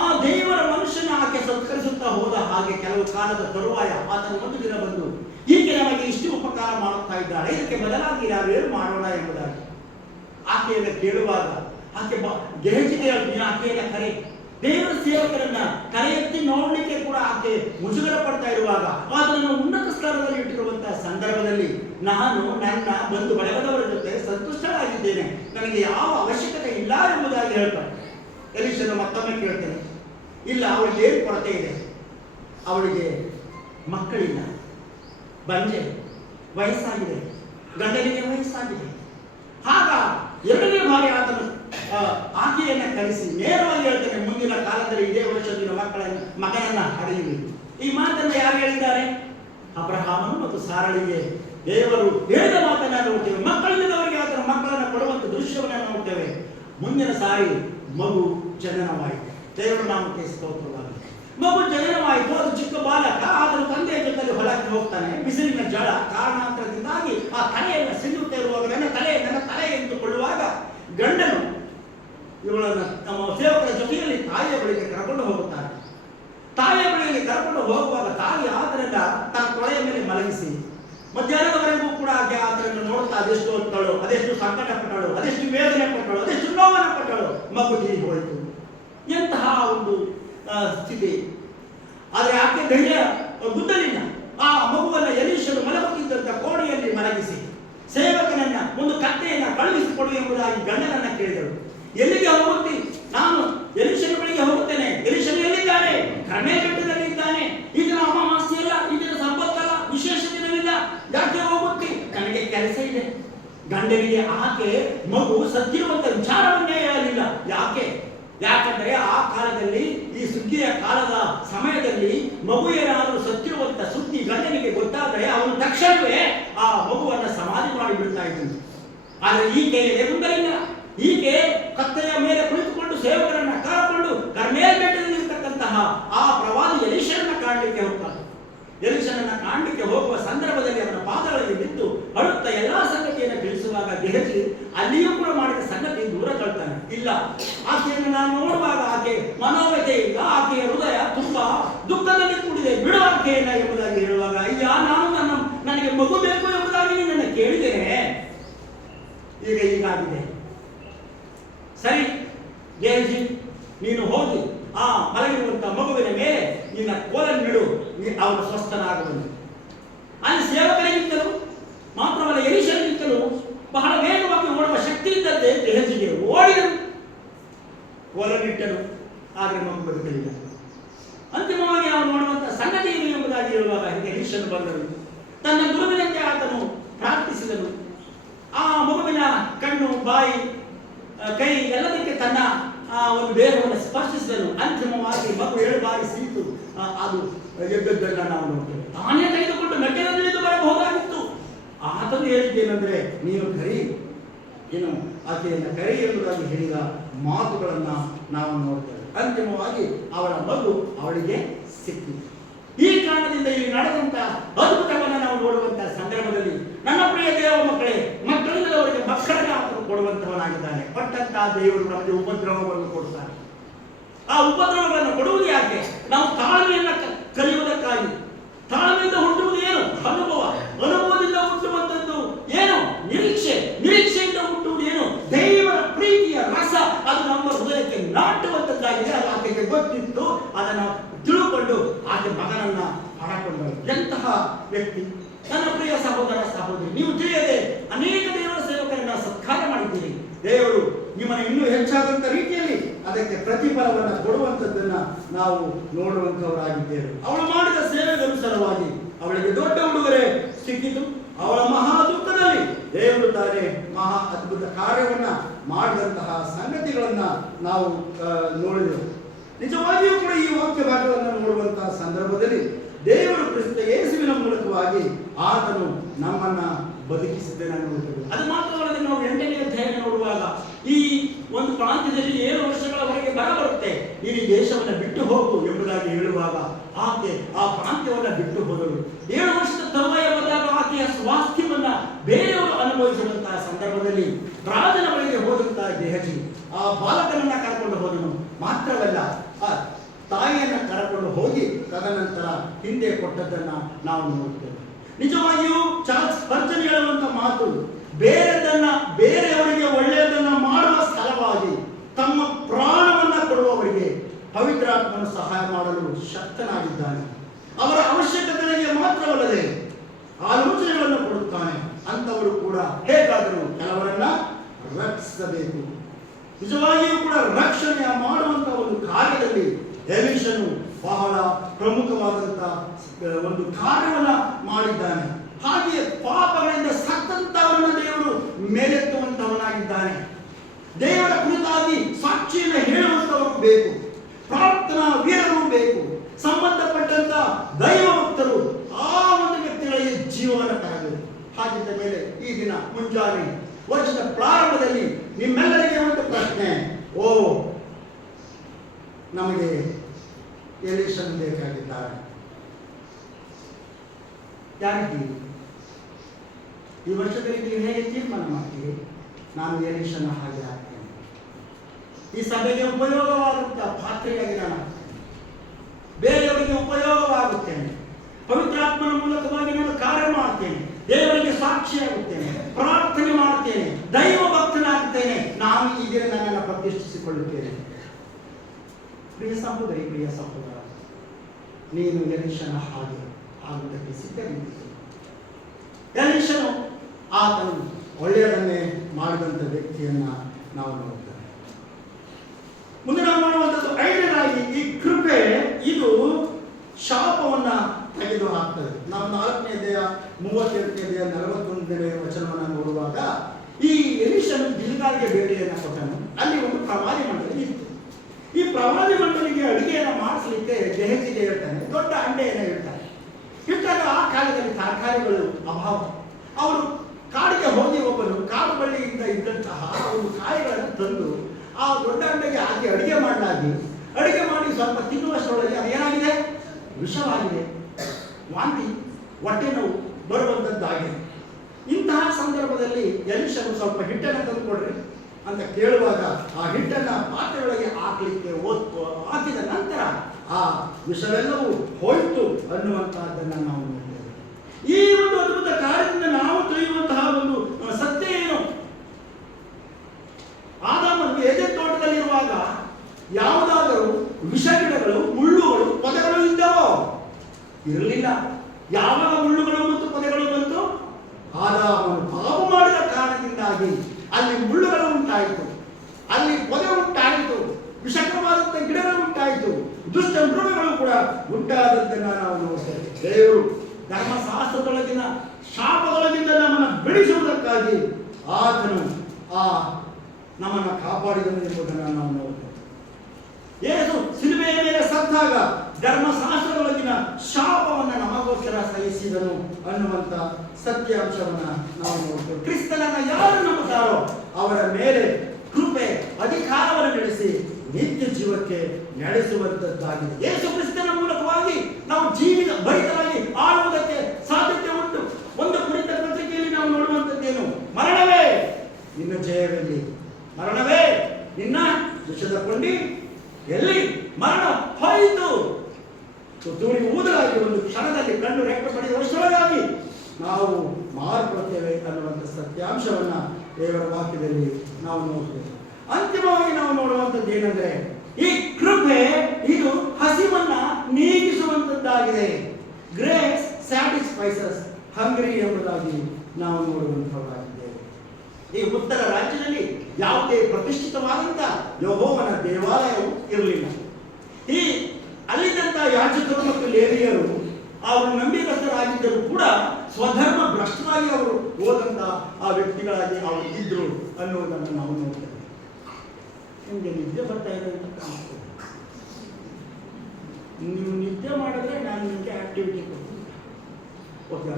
ಆ ದೇವರ ಮನುಷ್ಯನ ಆಕೆ ಸತ್ಕರಿಸುತ್ತಾ ಹೋದ ಹಾಗೆ ಕೆಲವು ಕಾಲದ ತರುವಾಯ ಆತನು ಒಂದು ದಿನ ಬಂದು, ಈಕೆ ನಮಗೆ ಇಷ್ಟು ಉಪಕಾರ ಮಾಡುತ್ತಾ ಇದ್ದಾಳೆ, ಇದಕ್ಕೆ ಬದಲಾಗಿ ನಾವೇನು ಮಾಡೋಣ ಎಂಬುದಾಗಿ ಆಕೆಯನ್ನು ಕೇಳುವಾಗ ಆಕೆ ಗೆಹಜಿಗೆ ಆಕೆಯ ಕರೆ, ದೇವರ ಸೇವಕರನ್ನ ಕರೆ ಎತ್ತಿ ನೋಡಲಿಕ್ಕೆ ಕೂಡ ಆಕೆ ಮುಜುಗರ ಪಡ್ತಾ ಇರುವಾಗ ಅದನ್ನು ಉನ್ನತ ಸ್ಥಾನದಲ್ಲಿ ಇಟ್ಟಿರುವಂತಹ ಸಂದರ್ಭದಲ್ಲಿ ನಾನು ನನ್ನ ಬಂಧು ಬಳಗದವರ ಜೊತೆ ಸಂತುಷ್ಟರಾಗಿದ್ದೇನೆ, ನನಗೆ ಯಾವ ಅವಶ್ಯಕತೆ ಇಲ್ಲ ಎಂಬುದಾಗಿ ಹೇಳ್ತಾರೆ. ಎಲೀಷನ ಮತ್ತೊಮ್ಮೆ ಕೇಳ್ತೇನೆ, ಇಲ್ಲ, ಅವಳಿಗೆ ಏನು ಕೊರತೆ ಇದೆ? ಅವಳಿಗೆ ಮಕ್ಕಳಿಲ್ಲ, ಬಂಜೆ, ವಯಸ್ಸಾಗಿದೆ, ಗಂಡನಿಗೆ ವಯಸ್ಸಾಗಿದೆ. ಆಗ ಎರಡನೇ ಬಾರಿ ಆತನು ಆಕೆಯನ್ನ ಕರೆಸಿ ನೇರವಾಗಿ ಹೇಳ್ತಾನೆ, ಮುಂದಿನ ಕಾಲದಲ್ಲಿ ಇದೇ ವರ್ಷ ನಿನ್ನ ಮಗನನ್ನ ಹಡೆಯುವಿ. ಈ ಮಾತನ್ನು ಯಾರು ಹೇಳಿದ್ದಾರೆ? ಅಬ್ರಹಾಮನು ಮತ್ತು ಸಾರಳಿಗೆ ದೇವರು ಹೇಳಿದ ಮಾತನ್ನ ನೋಡ್ತೇವೆ. ಮಕ್ಕಳಿಲ್ಲದವರಿಗೆ ಆತನ ಮಕ್ಕಳನ್ನ ಕೊಡುವಂತ ದೃಶ್ಯವನ್ನ ನೋಡ್ತೇವೆ. ಮುಂದಿನ ಸಾರಿ ಮಗು ಜನನವಾಯಿತು. ದೇವರ ನಾಮಕ್ಕೆ ಸ್ತೋತ್ರವಾಗಲಿ. ಮಗು ಜನನವಾಯಿತು. ಅದು ಚಿಕ್ಕ ಬಾಲಕ, ಆದರೂ ತಂದೆಯ ಜೊತೆಗೆ ಹೊಲಕ್ಕೆ ಹೋಗ್ತಾನೆ. ಬಿಸಿಲಿನ ಜಳ ಕಾರಣಾಂತರದಿಂದಾಗಿ ಆ ತಲೆಯನ್ನು ಸಿಗುತ್ತಾ ಇರುವಾಗ ನನ್ನ ತಲೆಯ ಹಾಗೆ ಆತನನ್ನ ತನ್ನ ತೊಳೆಯ ಮೇಲೆ ಮಲಗಿಸಿ ಮಧ್ಯಾಹ್ನದವರೆಗೂ ಕೂಡ ಆಕೆ ಆತನನ್ನು ನೋಡ್ತಾ ಅದೆಷ್ಟು ಹೊತ್ತಳು, ಅದೆಷ್ಟು ಸಂಕಟ ಪಟ್ಟಳು, ಅದೆಷ್ಟು ವೇದನೆ ಪಟ್ಟಳು, ಅದೆಷ್ಟು ನೋವನ್ನು ಪಟ್ಟಳು. ಮಗು ತೀರಿ ಹೋಯಿತು. ಎಂತಹ ಒಂದು ಸ್ಥಿತಿ. ಆದರೆ ಆಕೆ ಧೈರ್ಯ ಗುದ್ದಲಿಲ್ಲ. ಆ ಮಗುವನ್ನು ಎಲೀಷನು ಮಲಗುತ್ತಿದ್ದಂಥ ಕೋಣೆಯಲ್ಲಿ ಮಲಗಿಸಿ ಸೇವಕನನ್ನ ಒಂದು ಕತ್ತೆಯನ್ನ ಕಳುಹಿಸಿಕೊಡು ಎಂಬುದಾಗಿ ಗಂಡನನ್ನ ಕೇಳಿದಳು. ಎಲ್ಲಿಗೆ ಹೋಗುತ್ತಿ? ನಾನು ಎಲೀಷನ ಬಳಿಗೆ ಹೋಗುತ್ತೇನೆ. ಎಲೀಷನು ಎಲ್ಲಿದ್ದಾನೆ? ಕರ್ಮೇಲ್ ಬೆಟ್ಟದಲ್ಲಿ ಇದ್ದಾನೆ. ಈ ದಿನ ಅಮಾವಾಸ್ಯೆ ಇಲ್ಲ, ಈ ದಿನ ಸಂಪತ್ತಲ್ಲ, ವಿಶೇಷ ದಿನವಿಲ್ಲ, ಯಾಕೆ ಹೋಗುತ್ತಿ? ನನಗೆ ಕೆಲಸ ಇದೆ. ಗಂಡನಿಗೆ ಆಕೆ ಮಗು ಸತ್ತಿರುವಂತ ವಿಚಾರವನ್ನೇ ಹೇಳಲಿಲ್ಲ. ಯಾಕಂದ್ರೆ ಆ ಕಾಲದಲ್ಲಿ, ಈ ಸುಗ್ಗಿಯ ಕಾಲದ ಸಮಯದಲ್ಲಿ ಮಗು ಏನಾದರೂ ಸತ್ತಿರುವಂತ ಸುದ್ದಿ ಗಂಡನಿಗೆ ಗೊತ್ತಾದರೆ ಅವನು ತಕ್ಷಣವೇ ಆ ಮಗುವನ್ನ ಸಮಾಧಿ ಮಾಡಿ ಬಿಡ್ತಾ ಇದ್ದನು. ಆದರೆ ಈಕೆ ಎದುರಿಲ್ಲ. ಈಕೆ ಕತ್ತೆಯ ಮೇಲೆ ಕುಳಿತುಕೊಂಡು ಸೇವಕರನ್ನ ಕರೆಕೊಂಡು ಕರ್ಮೇಲ್ ಬೆಟ್ಟದಲ್ಲಿ ಇರ್ತಕ್ಕಂತಹ ಆ ಪ್ರವಾದಿ ಎಲೀಷನನ್ನ ಕಾಣಲಿಕ್ಕೆ ಹೋಗ್ತಾನೆ. ಎಲೀಷನನ್ನ ಕಾಣಲಿಕ್ಕೆ ಹೋಗುವ ಸಂದರ್ಭದಲ್ಲಿ ಅವನ ಪಾದಗಳಿಗೆ ಬಿದ್ದು ಅಳುತ್ತಾ ಎಲ್ಲಾ ಸಂಗತಿಯನ್ನು ತಿಳಿಸುವಾಗ ಗೆಹಜಿ ಅಲ್ಲಿಯೂ ಕೂಡ ಮಾಡಿದ ಸಂಗತಿ ದೂರ ತಳ್ತಾನೆ. ಇಲ್ಲ, ಆಕೆಯನ್ನು ನಾನು ನೋಡುವಾಗ ಆಕೆ ಮನೋವ್ಯತೆಯಿಂದ ಆಕೆಯ ಹೃದಯ ತುಂಬಾ ದುಃಖದಲ್ಲಿ ಕೂಡಿದೆ, ಬಿಡು ಆಕೆಯನ್ನ ಎಂಬುದಾಗಿ ಹೇಳುವಾಗ, ಅಯ್ಯ ನಾನು ನನಗೆ ಮಗು ಬೇಕು ಎಂಬುದಾಗಿ ನನ್ನ ಕೇಳಿದ್ದೇನೆ, ಈಗ ಹೀಗಾಗಿದೆ. ಸರಿ ಗೆಹಜಿ, ನೀನು ಹೋಗಿ ಆ ಮಲಗಿರುವಂತ ಮಗುವಿನ ಮೇಲೆ ನಿನ್ನ ಕೋಲನ್ನಿಡು, ಅವನು ಸ್ವಸ್ಥನಾಗುವನು. ಅಲ್ಲಿ ಸೇವಕರಿಗಿಂತಲೂ ಮಾತ್ರವಲ್ಲ ಎಲೀಷನಿಗಿಂತಲೂ ಬಹಳ ವೇಗವಾಗಿ ಓಡುವ ಶಕ್ತಿ ಇದ್ದದ್ದೇ ಗೆಹಜಿಗೆ. ಓಡಿದನು, ಕೋಲನ್ನಿಟ್ಟನು, ಆದರೆ ಮಗು ಬದುಕಲಿಲ್ಲ. ಅಂತಿಮವಾಗಿ ಅವನು ನೋಡುವಂತ ಸಂಗತಿ ಏನು ಎಂಬುದಾಗಿ ಹೇಳುವಾಗ ಎಲೀಷನು ಬಂದನು. ತನ್ನ ಗುರುವಿನಂತೆ ಆತನು ಪ್ರಾರ್ಥಿಸಿದನು. ಆ ಮಗುವಿನ ಕಣ್ಣು, ಬಾಯಿ, ಕೈ ಎಲ್ಲದಕ್ಕೆ ತನ್ನ ಒಂದು ದೇಹವನ್ನು ಸ್ಪರ್ಶಿಸಿದನು. ಅಂತಿಮವಾಗಿ ಮಗು 7 ಬಾರಿ ಸೀತು ಅದು ಎದ್ದದ್ದನ್ನು ನಾವು ನೋಡ್ತೇವೆ. ತಾನೇ ತೆಗೆದುಕೊಂಡು ಮೆಟ್ಟಲನ್ನು ಇಳಿದು ಬರಬಹುದಾಗಿತ್ತು. ಆತನು ಹೇಳಿದ್ದೇನೆಂದ್ರೆ, ನೀನು ಕರಿ, ಏನು ಆಕೆಯನ್ನು ಕರಿ ಎಂಬುದಾಗಿ ಹೇಳಿದ ಮಾತುಗಳನ್ನ ನಾವು ನೋಡ್ತೇವೆ. ಅಂತಿಮವಾಗಿ ಅವಳ ಮಗು ಅವಳಿಗೆ ಸಿಕ್ಕಿತು. ಈ ಕಾರಣದಿಂದ ಇಲ್ಲಿ ನಡೆದಂತ ಅದ್ಭುತವನ್ನು ನಾವು ನೋಡುವಂತಹ ಸಂದರ್ಭದಲ್ಲಿ ನನ್ನ ಪ್ರಿಯ ದೇವ ಮಕ್ಕಳೇ, ಮಕ್ಕಳಿಲ್ಲದವರಿಗೆ ಮಕ್ಕಳಿಗೆ ಆತನು ಕೊಡುವಂತವನಾಗಿದ್ದಾನೆ. ಪಟ್ಟಂತಹ ದೇವರು ನಮಗೆ ಉಪದ್ರವವನ್ನು ಕೊಡ್ತಾನೆ. ಆ ಉಪದ್ರವಗಳನ್ನು ಕೊಡುವುದು ಯಾಕೆ? ನಾವು ತಾಳ್ಮೆಯನ್ನ ಕಲಿಯುವುದಕ್ಕಾಗಿ. ತಾಳ್ಮೆಯಿಂದ ಹುಟ್ಟುವುದು ಏನು? ಅನುಭವ. ಅನುಭವದಿಂದ ಹುಟ್ಟುವಂಥದ್ದು ಏನು? ನಿರೀಕ್ಷೆಯಿಂದ ಹುಟ್ಟುವುದು ಏನು? ದೇವರ ಪ್ರೀತಿಯ ರಸ. ಅದು ನಮ್ಮ ಹೃದಯಕ್ಕೆ ನಾಟುವಂತದ್ದಾಗಿದೆ. ಅದು ಆಕೆಗೆ ಗೊತ್ತಿತ್ತು. ಅದನ್ನು ತಿಳುಕೊಂಡು ಆಕೆ ಮಗನನ್ನ ಪಡಕೊಂಡಳು. ಎಂತಹ ವ್ಯಕ್ತಿ! ನನ್ನ ಪ್ರಿಯ ಸಹೋದರ ಸಹೋದರಿ, ನೀವು ತಿಳಿಯದೆ ಅನೇಕ ದೇವರ ಸೇವಕರನ್ನ ಸತ್ಕಾರ ಮಾಡಿದ್ದೀರಿ. ದೇವರು ನಿಮ್ಮನ್ನು ಇನ್ನೂ ಹೆಚ್ಚಾದಂತ ರೀತಿಯಲ್ಲಿ ಅದಕ್ಕೆ ಪ್ರತಿಫಲವನ್ನು ಕೊಡುವಂಥದ್ದನ್ನ ನಾವು ನೋಡುವಂತವರಾಗಿದ್ದೇವೆ. ಅವಳು ಮಾಡಿದ ಸೇವೆಗೆ ಅನುಸಾರವಾಗಿ ಅವಳಿಗೆ ದೊಡ್ಡ ಉಡುಗೊರೆ ಸಿಕ್ಕಿತು. ಅವಳ ಮಹಾ ದುಃಖದಲ್ಲಿ ದೇವರು ತಾನೇ ಮಹಾ ಅದ್ಭುತ ಕಾರ್ಯವನ್ನ ಮಾಡಿದಂತಹ ಸಂಗತಿಗಳನ್ನ ನಾವು ನೋಡಿದೆವು. ನಿಜವಾಗಿಯೂ ಕೂಡ ಈ ವಾಕ್ಯ ಭಾಗವನ್ನು ನೋಡುವಂತಹ ಸಂದರ್ಭದಲ್ಲಿ ದೇವರು ಕ್ರಿಸ್ತ ಯೇಸುವಿನ ಮೂಲಕವಾಗಿ ಆತನು ನಮ್ಮನ್ನ ಬದುಕಿಸಿದ್ದೇನೆ ಅನ್ನುವಂಥದ್ದು. ಅದು ಮಾತ್ರವಲ್ಲದೆ ನಾವು 8ನೇ ಅಧ್ಯಾಯ ನೋಡುವಾಗ ಈ ಒಂದು ಪ್ರಾಂತ್ಯದಲ್ಲಿ 7 ವರ್ಷಗಳವರೆಗೆ ಬರುತ್ತೆ, ನೀನು ದೇಶವನ್ನು ಬಿಟ್ಟು ಹೋಗು ಎಂಬುದಾಗಿ ಹೇಳುವಾಗ ಆಕೆ ಆ ಪ್ರಾಂತ್ಯವನ್ನು ಬಿಟ್ಟು ಹೋದಳು. 7 ವರ್ಷದ ತರುವಾಯ ಬಂದಾಗ ಆಕೆಯ ಸ್ವಾಸ್ಥ್ಯವನ್ನ ಬೇರೆಯವರು ಅನುಭವಿಸುವಂತಹ ಸಂದರ್ಭದಲ್ಲಿ ರಾಜನ ಬಳಿಗೆ ಹೋದಂತಹ ಗೆಹಜಿ ಆ ಬಾಲಕನನ್ನ ಕರ್ಕೊಂಡು ಹೋದನು. ಮಾತ್ರವಲ್ಲ, ಆ ತಾಯಿಯನ್ನ ಕರ್ಕೊಂಡು ಹೋಗಿ ತದನಂತರ ಹಿಂದೆ ಕೊಟ್ಟದ್ದನ್ನ ನಾವು ನೋಡ್ತೇವೆ. ನಿಜವಾಗಿಯೂ ಚಾರ್ಲ್ಸ್ ಸ್ಪರ್ಜನ್ ಹೇಳುವಂತ ಮಾತು, ಬೇರೆಯವರಿಗೆ ಒಳ್ಳೆಯದನ್ನ ಮಾಡುವ ಸ್ಥಳವಾಗಿ ತಮ್ಮ ಪ್ರಾಣವನ್ನ ಕೊಡುವವರಿಗೆ ಪವಿತ್ರಾತ್ಮನು ಸಹಾಯ ಮಾಡಲು ಶಕ್ತನಾಗಿದ್ದಾನೆ. ಅವರ ಅವಶ್ಯಕತೆಗಳಿಗೆ ಮಾತ್ರವಲ್ಲದೆ ಆಲೋಚನೆಗಳನ್ನು ಕೊಡುತ್ತಾನೆ. ಅಂತವರು ಕೂಡ ಹೇಗಾದರೂ ಕೆಲವರನ್ನ ರಕ್ಷಿಸಬೇಕು. ನಿಜವಾಗಿಯೂ ಕೂಡ ರಕ್ಷಣೆಯ ಮಾಡುವಂತಹ ಒಂದು ಕಾರ್ಯದಲ್ಲಿ ಎಲೀಷನು ಬಹಳ ಪ್ರಮುಖವಾದಂತಹ ಒಂದು ಕಾರ್ಯವನ್ನ ಮಾಡಿದ್ದಾನೆ. ಹಾಗೆಯೇ ಪಾಪಗಳಿಂದ ಸತ್ತಂತವರನ್ನ ದೇವರು ಮೇಲೆತ್ತುವಂತವನಾಗಿದ್ದಾನೆ. ದೇವರ ಕುರಿತಾಗಿ ಸಾಕ್ಷಿಯನ್ನು ಹೇಳುವಂತವರು ಬೇಕು, ಪ್ರಾರ್ಥನಾ ವೀರರು ಬೇಕು, ಸಂಬಂಧಪಟ್ಟಂತ ದೈವ ಭಕ್ತರು ಆ ಒಂದು ವ್ಯಕ್ತಿಗಳಿಗೆ ಜೀವನ ತರಬೇಕು. ಹಾಗಿದ್ದ ಮೇಲೆ ಈ ದಿನ ಮುಂಜಾನೆ ವರ್ಷದ ಪ್ರಾರಂಭದಲ್ಲಿ ನಿಮ್ಮೆಲ್ಲರಿಗೆ ಒಂದು ಪ್ರಶ್ನೆ, ನಮಗೆ ಎಲೀಷನ್ ಬೇಕಾಗಿದ್ದಾರೆ. ಯಾರಿದ್ದೀರಿ? ಈ ವರ್ಷದಲ್ಲಿ ನೀವು ಹೇಗೆ ತೀರ್ಮಾನ ಮಾಡ್ತೀರಿ? ನಾನು ಎಲೀಷನ ಹಾಗೆ ಆಗ್ತೇನೆ, ಈ ಸಭೆಗೆ ಉಪಯೋಗವಾಗುತ್ತಾ ಪಾತ್ರೆಯಾಗಿ ನಾನು ಬೇರೆಯವರಿಗೆ ಉಪಯೋಗವಾಗುತ್ತೇನೆ, ಪವಿತ್ರಾತ್ಮನ ಮೂಲಕವಾಗಿ ನಾನು ಕಾರ್ಯ ಮಾಡ್ತೇನೆ, ದೇವರಿಗೆ ಸಾಕ್ಷಿಯಾಗುತ್ತೇನೆ, ಪ್ರಾರ್ಥನೆ ಮಾಡುತ್ತೇನೆ, ದೈವ ಭಕ್ತನಾಗುತ್ತೇನೆ, ನಾನು ಈಗ ನನ್ನನ್ನು ಪ್ರತಿಷ್ಠಿಸಿಕೊಳ್ಳುತ್ತೇನೆ. ಪ್ರಿಯ ಸಹೋದರಿ, ಪ್ರಿಯ ಸಹೋದರ, ನೀನು ಎಲೀಷನ ಹಾಗೆ ಆಗುವುದಕ್ಕೆ ಸಿದ್ಧರಿದ್ದೀರಿ. ಎಲೀಷನು ಆತನು ಒಳ್ಳೆಯದನ್ನೇ ಮಾಡಿದಂಥ ವ್ಯಕ್ತಿಯನ್ನ ನಾವು ನೋಡ್ತೇವೆ. ಮುಂದೆ ನಾವು ಮಾಡುವಂಥದ್ದು ಐದನೇದಾಗಿ, ಈ ಕೃಪೆ ಇದು ಶಾಪವನ್ನ ತೆಗೆದು ಹಾಕ್ತದೆ. ನಾವು 4ನೇ ಅಧ್ಯಾಯ 38ನೇ ಅಧ್ಯಾಯ 41ನೇ ವಚನವನ್ನು ನೋಡುವಾಗ, ಈ ಎಲೀಷನು ಗಿಲ್ಗಾಲ್ಗೆ ಭೇಟಿಯನ್ನು ಕೊಟ್ಟನು. ಅಲ್ಲಿ ಒಂದು ಪ್ರವಾದಿ ಮಂಡಳಿ ಇತ್ತು. ಈ ಪ್ರವಾದಿ ಮಂಡಳಿಗೆ ಅಡುಗೆಯನ್ನು ಮಾಡಿಸಲಿಕ್ಕೆ ಗೆಹಜಿಗೆ ಹೇಳ್ತಾನೆ, ದೊಡ್ಡ ಅಂಡೆಯನ್ನು ಹೇಳ್ತಾನೆ. ಇಟ್ಟಾಗ ಆ ಕಾಲದಲ್ಲಿ ತರಕಾರಿಗಳು ಅಭಾವ. ಅವರು ಕಾಡಿಗೆ ಹೋಗಿ ಒಬ್ಬನು ಕಾಡು ಬಳ್ಳಿಯಿಂದ ಇದ್ದಂತಹ ಒಂದು ಕಾಯಿಗಳನ್ನು ತಂದು ಆ ದೊಡ್ಡ ಅಂಡೆಗೆ ಹಾಕಿ ಅಡುಗೆ ಮಾಡಿ ಸ್ವಲ್ಪ ತಿನ್ನುವಷ್ಟರೊಳಗೆ ಅದೇನಾಗಿದೆ, ವಿಷವಾಗಿದೆ, ವಾಂತಿ, ಹೊಟ್ಟೆ ನೋವು ಬರುವಂಥದ್ದಾಗಿದೆ. ಇಂತಹ ಸಂದರ್ಭದಲ್ಲಿ ಎಲೀಷನು ಸ್ವಲ್ಪ ಹಿಟ್ಟನ್ನು ತಂದುಕೊಡ್ರಿ ಅಂತ ಕೇಳುವಾಗ ಆ ಹಿಟ್ಟನ್ನು ಪಾತ್ರೆಯೊಳಗೆ ಹಾಕಲಿಕ್ಕೆ ಹಾಕಿದ ನಂತರ ಆ ವಿಷವೆಲ್ಲವೂ ಹೋಯಿತು ಅನ್ನುವಂತಹದ್ದನ್ನು ನಾವು ನೋಡ್ತೇವೆ. ಈ ಒಂದು ಅದ್ಭುತ ಕಾರ್ಯದಿಂದ ನಾವು ತಿಳಿಯುವಂತಹ ಒಂದು ಸತ್ಯ ಏನು? ಆದಾಮನಿಗೆ ಏದೆನ್ ತೋಟದಲ್ಲಿರುವಾಗ ಯಾವುದಾದರೂ ವಿಷಗಿಡಗಳು, ಮುಳ್ಳುಗಳು, ಪೊದೆಗಳು ಇದ್ದವೋ? ಇರಲಿಲ್ಲ. ಯಾವಾಗ ಮುಳ್ಳುಗಳು ಮತ್ತು ಪೊದೆಗಳು ಬಂತು? ಆದಾಮನು ಪಾಪ ಮಾಡಿದ ಕಾರಣದಿಂದಾಗಿ ಅಲ್ಲಿ ಮುಳ್ಳುಗಳು ಉಂಟಾಯಿತು, ಅಲ್ಲಿ ಪೊದೆ ಉಂಟಾಯಿತು, ವಿಷಕರವಾದಂಥ ಗಿಡಗಳು ಉಂಟಾಯಿತು, ದುಷ್ಟ ಮೃಗಗಳು ಕೂಡ ಉಂಟಾದದ್ದನ್ನು ನಾವು ನೋಡ್ತೇವೆ. ದೇವರು ಧರ್ಮಶಾಸ್ತ್ರದೊಳಗಿನ ಶಾಪದೊಳಗಿಂದ ನಮ್ಮನ್ನು ಬೆಳೆಸುವುದಕ್ಕಾಗಿ ಆತನು ನಮ್ಮನ್ನು ಕಾಪಾಡಿದನು ಎಂಬುದನ್ನು ನಾವು ನೋಡ್ತೇವೆ. ಯೇಸು ಸಿಲುಬೆಯ ಮೇಲೆ ಸತ್ತಾಗ ಧರ್ಮಶಾಸ್ತ್ರದೊಳಗಿನ ಶಾಪವನ್ನು ನಮಗೋಸ್ಕರ ಸಹಿಸಿದನು ಅನ್ನುವಂಥ ಸತ್ಯಾಂಶವನ್ನು ನಾವು ನೋಡ್ತೇವೆ. ಕ್ರಿಸ್ತನನ್ನು ಯಾರು ನಂಬುತ್ತಾರೋ ಅವರ ಮೇಲೆ ಕೃಪೆ ಅಧಿಕಾರವನ್ನು ನಡೆಸಿ ನಿತ್ಯ ಜೀವಕ್ಕೆ ನಡೆಸುವಂಥದ್ದಾಗಿದೆ. ಯೇಸು ಕ್ರಿಸ್ತನ ಮೂಲಕವಾಗಿ ನಾವು ಜೀವಿತ ಭರಿತರಾಗಿ ಆಳುವುದಕ್ಕೆ ಸಾಧ್ಯತೆ ಉಂಟು. ಒಂದು ಕುರಿತ ಪತ್ರಿಕೆಯಲ್ಲಿ ನಾವು ನೋಡುವಂಥದ್ದೇನು? ಮರಣವೇ ನಿನ್ನ ಜಯವೆಲ್ಲಿ? ಮರಣವೇ ನಿನ್ನ ವಿಷದ ಕೊಂಡಿ ಎಲ್ಲಿ? ಮರಣ ಹೋಯಿತು, ತುತ್ತೂರಿ ಊದಲಾಗಿ ಒಂದು ಕ್ಷಣದಲ್ಲಿ ಕಣ್ಣು ರೆಕ್ಕೆ ಪಡೆಯುವಷ್ಟರೊಳಗಾಗಿ ನಾವು ಮಾರ್ಪಡುತ್ತೇವೆ ಅನ್ನುವಂಥ ಸತ್ಯಾಂಶವನ್ನ ದೇವರ ವಾಕ್ಯದಲ್ಲಿ ನಾವು ನೋಡ್ತೇವೆ. ಅಂತಿಮವಾಗಿ ನಾವು ನೋಡುವಂಥದ್ದು ಏನಂದ್ರೆ, ಈ ಕೃಪೆ ಇದು ಹಸಿವನ್ನ ನೀಗಿಸುವಂಥದ್ದಾಗಿದೆ. ಗ್ರೇಸ್ ಸ್ಯಾಟಿಸ್ಫೈಸಸ್ ಹಂಗ್ರಿ ಎಂಬುದಾಗಿ ನಾವು ನೋಡುವಂಥದ್ದಾಗಿದ್ದೇವೆ. ಈ ಉತ್ತರ ರಾಜ್ಯದಲ್ಲಿ ಯಾವುದೇ ಪ್ರತಿಷ್ಠಿತವಾದಂಥ ಯೆಹೋವನ ದೇವಾಲಯವು ಇರಲಿಲ್ಲ. ಈ ಅಲ್ಲಿದ್ದಂಥ ಯಾಜಕರು ಮತ್ತು ಲೇವಿಯರು ಅವರು ನಂಬಿಕಸ್ಥರಾಗಿದ್ದರೂ ಕೂಡ ಸ್ವಧರ್ಮ ಭ್ರಷ್ಟರಾಗಿ ಅವರು ಹೋದಂಥ ಆ ವ್ಯಕ್ತಿಗಳಾಗಿ ಅವರು ಇದ್ರು ಅನ್ನುವುದನ್ನು ನಾವು ನೋಡ್ತೇವೆ. ನಿಮಗೆ ನಿದ್ದೆ ಬರ್ತಾ ಇದೆ ಅಂತ ಕಾಣಿಸ್ತದೆ. ನೀವು ನಿದ್ದೆ ಮಾಡಿದ್ರೆ ನಾನು ನಿಮಗೆ ಆಕ್ಟಿವಿಟಿ ಕೊಡ್ತೀನಿ. ಓಕೆ.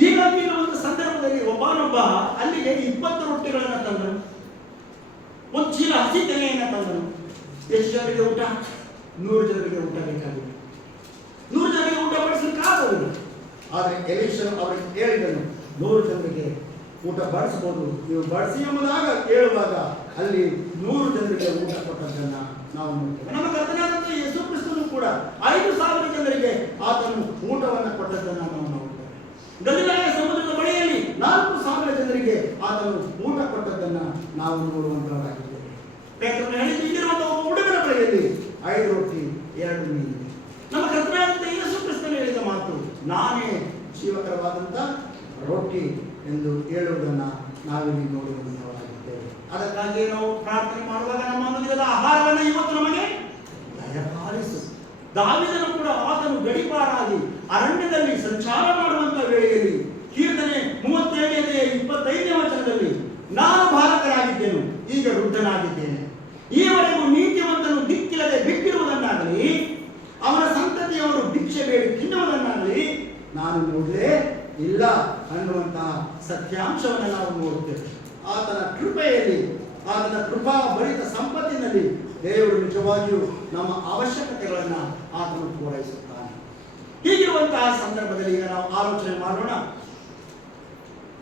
ಹೀಗಾಗಿ ಒಂದು ಸಂದರ್ಭದಲ್ಲಿ ಒಬ್ಬನೊಬ್ಬ ಅಲ್ಲಿಗೆ 20 ರೊಟ್ಟಿಗಳನ್ನು ತಂದನು, ಒಂದು ಚೀಲ ಹಸಿ ತೆನೆಯನ್ನು ತಂದನು. ಎಷ್ಟು ಜನರಿಗೆ ಊಟ? 100 ಜನರಿಗೆ ಊಟ ಬೇಕಾಗಿದೆ. 100 ಜನರಿಗೆ ಊಟ ಬಡಿಸಲಿಕ್ಕೆ ಆಗೋದಿಲ್ಲ. ಆದರೆ ಎಲೀಷನು ಅವರಿಗೆ ಹೇಳಿದನು, 100 ಜನರಿಗೆ ಊಟ ಬಡಿಸಬಹುದು, ನೀವು ಬಡಿಸಿ ಎಂಬುದಾಗ ಕೇಳುವಾಗ ಅಲ್ಲಿ 100 ಜನರಿಗೆ ಊಟ ಕೊಟ್ಟದ್ದನ್ನು ನಾವು ನೋಡ್ತೇವೆ. ನಮ್ಮ ಕರ್ತನಾದಂಥ ಯೇಸು ಕ್ರಿಸ್ತನು ಕೂಡ 5,000 ಜನರಿಗೆ ಆತನು ಊಟವನ್ನು ಕೊಟ್ಟದ್ದನ್ನು ನಾವು ನೋಡ್ತೇವೆ. ಗಲಿಲಾಯ ಸಮುದ್ರದ ಬಳಿಯಲ್ಲಿ 4,000 ಜನರಿಗೆ ಆತನು ಊಟ ಕೊಟ್ಟದ್ದನ್ನು ನಾವು ನೋಡುವಂತಹದ್ದಾಗಿದ್ದೇವೆ. ಪೇತ್ರನು ಹೇಳಿರುವಂತಹ ಒಬ್ಬ ಹುಡುಗನ ಬಳಿಯಲ್ಲಿ 5 ರೊಟ್ಟಿ 2 ಮೀನು. ನಮ್ಮ ಕರ್ತನಾದಂಥ ಯೇಸು ಕ್ರಿಸ್ತನು ಹೇಳಿದ ಮಾತು, ನಾನೇ ಜೀವಕರವಾದಂಥ ರೊಟ್ಟಿ ಎಂದು ಹೇಳುವುದನ್ನು ನಾವಿಲ್ಲಿ ನೋಡುವಂತಹದ್ದಾಗಿದ್ದೇವೆ. ಅದಕ್ಕಾಗಿ ನಾವು ಪ್ರಾರ್ಥನೆ ಮಾಡುವಾಗ ನಮ್ಮ ಅನುದಿನದ ಆಹಾರವನ್ನು ಇವತ್ತು ನಮಗೆ ದಯಪಾಲಿಸು. ದಾವೀದನು ಕೂಡ ಆತನು ಗಡಿಪಾರಾಗಿ ಅರಣ್ಯದಲ್ಲಿ ಸಂಚಾರ ಮಾಡುವಂತಹ ವೇಳೆಯಲ್ಲಿ ಕೀರ್ತನೆ 37ನೇ 25ನೇ ವಚನದಲ್ಲಿ, ನಾನು ಬಾಲಕರಾಗಿದ್ದೇನು, ಈಗ ವೃದ್ಧನಾಗಿದ್ದೇನೆ, ಈವರೆಗೂ ನೀತಿವಂತನು ದಿಕ್ಕಿಲ್ಲದೆ ಬಿಟ್ಟಿರುವುದನ್ನಾಗಲಿ ಅವನ ಸಂತತಿಯವರು ಭಿಕ್ಷೆ ಬೇಡಿ ತಿನ್ನುವುದನ್ನಾಗಲಿ ನಾನು ನೋಡಲೇ ಇಲ್ಲ ಅನ್ನುವಂತಹ ಸತ್ಯಾಂಶವನ್ನು ನಾವು ನೋಡುತ್ತೇವೆ. ಆತನ ಕೃಪೆಯಲ್ಲಿ, ಆತನ ಕೃಪಾ ಭರಿತ ಸಂಪತ್ತಿನಲ್ಲಿ ದೇವರು ನಿಜವಾಗಿಯೂ ನಮ್ಮ ಅವಶ್ಯಕತೆಗಳನ್ನು ಆತನು ಪೂರೈಸುತ್ತಾನೆ. ಹೀಗಿರುವಂತಹ ಸಂದರ್ಭದಲ್ಲಿ ಈಗ ನಾವು ಆಲೋಚನೆ ಮಾಡೋಣ.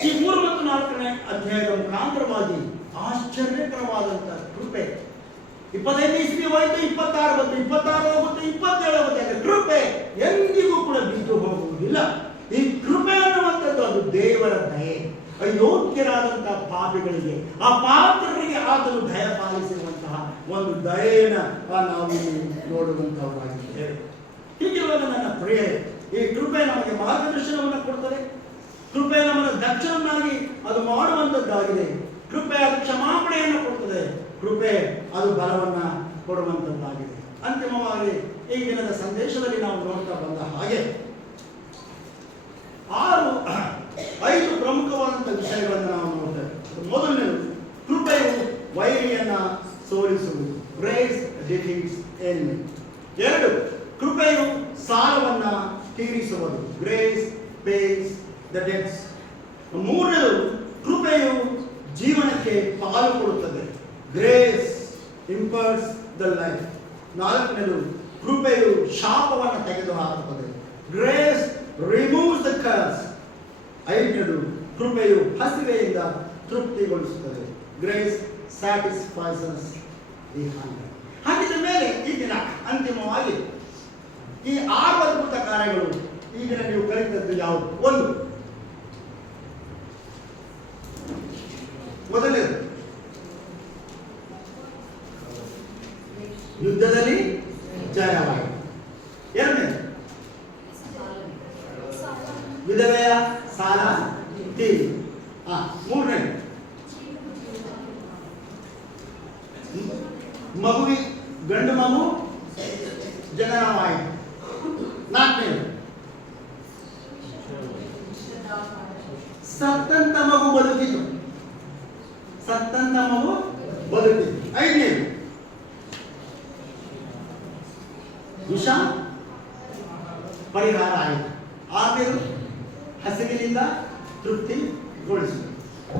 ಈ 3 ಮತ್ತು 4ನೇ ಅಧ್ಯಾಯದ ಮುಖಾಂತರವಾಗಿ ಆಶ್ಚರ್ಯಕರವಾದಂತಹ ಕೃಪೆ. 25 ಇಸ್ವಿ ಹೋಯಿತು, 26 ಬಂತು, 26 ಹೋಗುತ್ತೆ, 27 ಹೋಗುತ್ತೆ. ಕೃಪೆ ಎಂದಿಗೂ ಇಲ್ಲ. ಈ ಕೃಪೆ ಅನ್ನುವಂಥದ್ದು ಅದು ದೇವರ ದಯೆ. ಅಯೋಗ್ಯರಾದಂತಹ ಪಾಪಿಗಳಿಗೆ, ಆ ಪಾತ್ರರಿಗೆ ಆತನು ದಯ ಪಾಲಿಸಿರುವಂತಹ ಒಂದು ದಯೆಯನ್ನು ನಾವು ನೋಡುವಂತಹದ್ದಾಗಿದ್ದೇವೆ. ಹೀಗಿರುವಾಗ ನನ್ನ ಪ್ರಿಯರೇ, ಈ ಕೃಪೆ ನಮಗೆ ಮಾರ್ಗದರ್ಶನವನ್ನು ಕೊಡ್ತದೆ. ಕೃಪೆ ನಮ್ಮನ್ನು ದಕ್ಷನಾಗಿ ಅದು ಮಾಡುವಂಥದ್ದಾಗಿದೆ. ಕೃಪೆ ಅದು ಕ್ಷಮಾಪಣೆಯನ್ನು ಕೊಡ್ತದೆ. ಕೃಪೆ ಅದು ಬಲವನ್ನ ಕೊಡುವಂಥದ್ದಾಗಿದೆ. ಅಂತಿಮವಾಗಿ ಈ ದಿನದ ಸಂದೇಶದಲ್ಲಿ ನಾವು ನೋಡ್ತಾ ಬಂದ ಹಾಗೆ 5 ಪ್ರಮುಖವಾದಂಥ ವಿಷಯಗಳನ್ನು ನಾವು ನೋಡ್ತೇವೆ. ಮೊದಲನೇದು, ಕೃಪೆಯು ವೈರಿಯನ್ನ ಸೋಲಿಸುವುದು. Grace defeats enemy. 2, ಕೃಪೆಯು ಸಾಲವನ್ನ ತೀರಿಸುವುದು. Grace pays the debts. 3ನೇದು, ಕೃಪೆಯು ಜೀವನಕ್ಕೆ ಪಾಲು ಕೊಡುತ್ತದೆ. Grace imparts the life. 4ನೇದು, ಕೃಪೆಯು ಶಾಪವನ್ನು ತೆಗೆದುಹಾಕುತ್ತದೆ. Grace removes the curse. 5ನೇದು, ಕೃಪೆಯು ಹಸಿವೆಯಿಂದ ತೃಪ್ತಿಗೊಳಿಸುತ್ತದೆ. Grace satisfies the hunger. ಹಾಗಿದ್ದ ಮೇಲೆ ಈ ದಿನ ಅಂತಿಮವಾಗಿ ಈ 6 ಅದ್ಭುತ ಕಾರ್ಯಗಳು ಈ ದಿನ ನೀವು ಕಲಿತದ್ದು ಯಾವುದು? 1, ಮೊದಲನೇದು, ಯುದ್ಧದಲ್ಲಿ ಜಯವಾಯಿತು. 2ನೇದು, ವಿಧವೆಯ ಸಾಲ ತೀರಿ. 3ನೇದು, ಗಂಡು ಮಗು ಜನನವಾಯಿತು. 4ನೇದು, ಸತ್ತಂತ ಮಗು ಬದುಕಿತು. 5ನೇದು, ವಿಷ ಪರಿಹಾರ ಆಯಿತು. 6ನೇದು, ಹಸಿವಿನಿಂದ ತೃಪ್ತಿಗೊಳಿಸಿತು.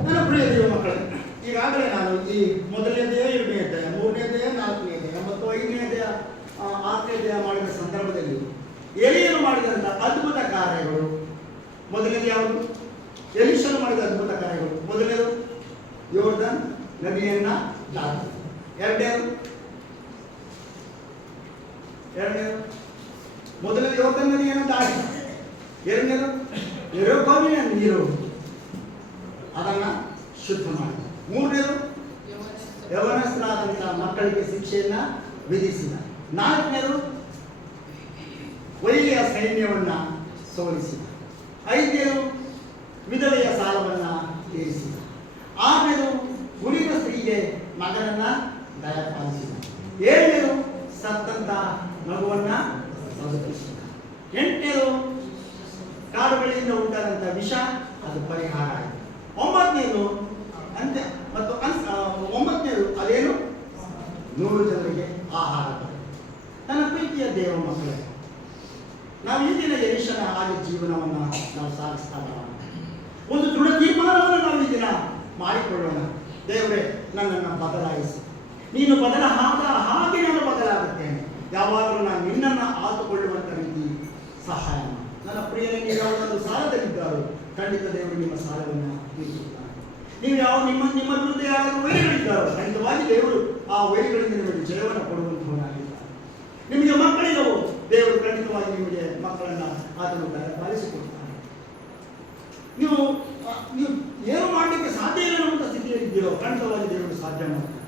ನನ್ನ ಪ್ರಿಯ ದೇವ ಮಕ್ಕಳೇ, ಈಗಾಗಲೇ ನಾನು ಈ ಮೊದಲನೇದೇ 2ನೇ ಅಧ್ಯಾಯ, 3ನೇ ಅಧ್ಯಾಯ, 4ನೇ ಅಧ್ಯಾಯ ಮತ್ತು 5ನೇ ಅಧ್ಯಾಯ, 6ನೇ ಅಧ್ಯಾಯ ಮಾಡಿದ ಸಂದರ್ಭದಲ್ಲಿ ಎಲಿಯನು ಮಾಡಿದಂಥ ಅದ್ಭುತ ಕಾರ್ಯಗಳು. ಮೊದಲನೇದು ಯಾವುದು? ಎಲಿಷನು ಮಾಡಿದ ಅದ್ಭುತ ಕಾರ್ಯಗಳು. ಮೊದಲನೇದು, ಯೋರ್ದನ್ ನದಿಯನ್ನ ದಾಟಿ. 2ನೇದು, ಮೊದಲನೇದು ಯೋರ್ದನ್ ನದಿಯನ್ನು ದಾಟಿ. 2ನೇದು, ಯೆರಿಕೋವಿನ ನೀರು ಅದನ್ನ ಶುದ್ಧ ಮಾಡಿದ. 3ನೇದು, ಯವನಸ್ಥರಾದಂತಹ ಮಕ್ಕಳಿಗೆ ಶಿಕ್ಷೆಯನ್ನ ವಿಧಿಸಿದ. 4ನೇದು, ವೈರಿಯ ಸೈನ್ಯವನ್ನ ಸೋಲಿಸಿದ. 5ನೇದು, ವಿಧವೆಯ ಸಾಲವನ್ನ ತೀರಿಸಿದ. 6ನೇದು, ಉಳಿದ ಸ್ತ್ರೀಗೆ ಮಗನನ್ನ ದಯಪಾಲಿಸಿದ. 7ನೇದು, ಸತ್ತಂತ ಮಗುವನ್ನ ಬದುಕಿಸಿದ. 8ನೇದು, ಕಾಡುಗಳಿಂದ ಉಂಟಾದಂಥ ವಿಷ ಅದು ಪರಿಹಾರ ಆಯಿತು. 9ನೇದು, ಅಂತ್ಯ ಮತ್ತು 9ನೇದು, ಅದೇನು? 100 ಜನರಿಗೆ ಆಹಾರ. ನನ್ನ ಪ್ರೀತಿಯ ದೇವ ಮಕ್ಕಳೇ, ನಾವು ಈ ದಿನ ಎಲಿಷನ ಹಾಗೆ ಜೀವನವನ್ನು ನಾವು ಸಾಗಿಸ್ತಾ ಬರೋಣ. ಒಂದು ದೃಢ ತೀರ್ಮಾನವನ್ನು ನಾವು ಈ ದಿನ ಮಾಡಿಕೊಳ್ಳೋಣ. ದೇವರೇ, ನನ್ನನ್ನು ಬದಲಾಯಿಸಿ. ನೀನು ಹಾಗೆ ನಾನು ಬದಲಾಗುತ್ತೇನೆ. ಯಾವಾಗಲೂ ನಾನು ನಿನ್ನನ್ನು ಆತುಕೊಳ್ಳುವಂಥ ರೀತಿ ಸಹಾಯ ಮಾಡಿ. ನನ್ನ ಪ್ರಿಯರೇ, ನೀವು ಯಾವುದಾದ್ರೂ ಸಾಲದಲ್ಲಿದ್ದಾರೋ ಖಂಡಿತ ದೇವರು ನಿಮ್ಮ ಸಾಲವನ್ನು ತೀರಿಸುತ್ತಾನೆ. ನೀವು ನಿಮ್ಮ ವಿರುದ್ಧ ಯಾರಾದರೂ ವೈರಿಗಳಿದ್ದಾರೋ ಖಂಡಿತವಾಗಿ ದೇವರು ಆ ವೈರಿಗಳಿಂದ ನಿಮಗೆ ಜಯವನ್ನು ಕೊಡುವಂತವನಾಗಿದ್ದಾನೆ. ನಿಮಗೆ ಮಕ್ಕಳಿಲ್ಲವೋ ದೇವರು ಖಂಡಿತವಾಗಿ ನಿಮಗೆ ಮಕ್ಕಳನ್ನು ಆತನು ಪಾಲಿಸಿಕೊಡ್ತಾನೆ. ನೀವು ಏನು ಮಾಡಲಿಕ್ಕೆ ಸಾಧ್ಯ ಇಲ್ಲ ಅನ್ನುವಂಥ ಸ್ಥಿತಿಯಲ್ಲಿದ್ದೀರೋ ಖಂಡಿತವಾಗಿ ದೇವರು ಸಾಧ್ಯ ಮಾಡ್ತಾನೆ.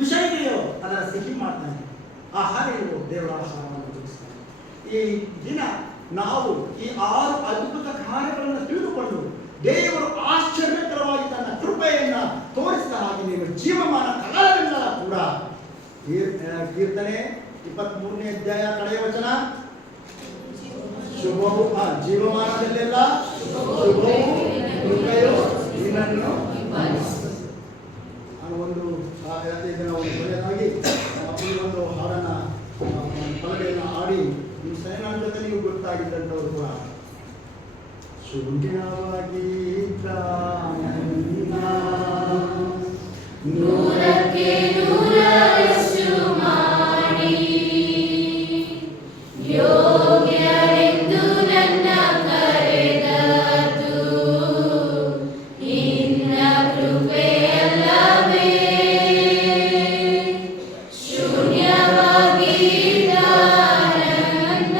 ವಿಷಯ ಇದೆಯೋ ಅದರ ಸಿಹಿ ಮಾಡ್ತಾನೆ. ಆಹಾರ ಇರೋ ದೇವರ ಆಹಾರವನ್ನು ಒದಗಿಸ್ತಾನೆ. ಈ ದಿನ ನಾವು ಈ 6 ಅದ್ಭುತ ಕಾರ್ಯಗಳನ್ನು ತಿಳಿದುಕೊಂಡು ದೇವರು ಆಶ್ಚರ್ಯಕರವಾಗಿ ತನ್ನ ಕೃಪೆಯನ್ನು ತೋರಿಸಿದ ಹಾಗೆ ನಿಮ್ಮ ಜೀವಮಾನ ಕಾಲವೆಲ್ಲ ಕೂಡ ಕೀರ್ತನೆ 23ನೇ ಅಧ್ಯಾಯ ಕಡೆಯ ವಚನ, ಶುಭವು ಜೀವಮಾನದಲ್ಲೆಲ್ಲ ಶುಭವು ಕೃಪೆಯು ನಿನ್ನನ್ನು ಒಂದು ಕೊನೆಯದಾಗಿ ಈ ಒಂದು ಹಾಡನ್ನು ಪಲಟೆಯನ್ನು ಆಡಿ ನಿಮ್ಮ ಸೈನಾನ್ ಜೊತೆ ನೀವು ಗೊತ್ತಾಗಿದ್ದಂಥವ್ರು ಕೂಡ ಶೂನ್ಯವಾಗಿದ್ದ ನೂರಕ್ಕೆ ನೂರರಷ್ಟು ಮಾಡಿ ಯೋಗ್ಯರೆಂದು ನನ್ನ ಕರೆದದ್ದು ನಿನ್ನ ಕೃಪೆಯಲ್ಲವೇ. ಶೂನ್ಯವಾಗಿದ್ದ ನನ್ನ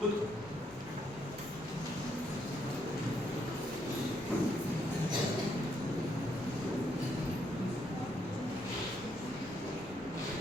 ಕೂತ್ಕೊ.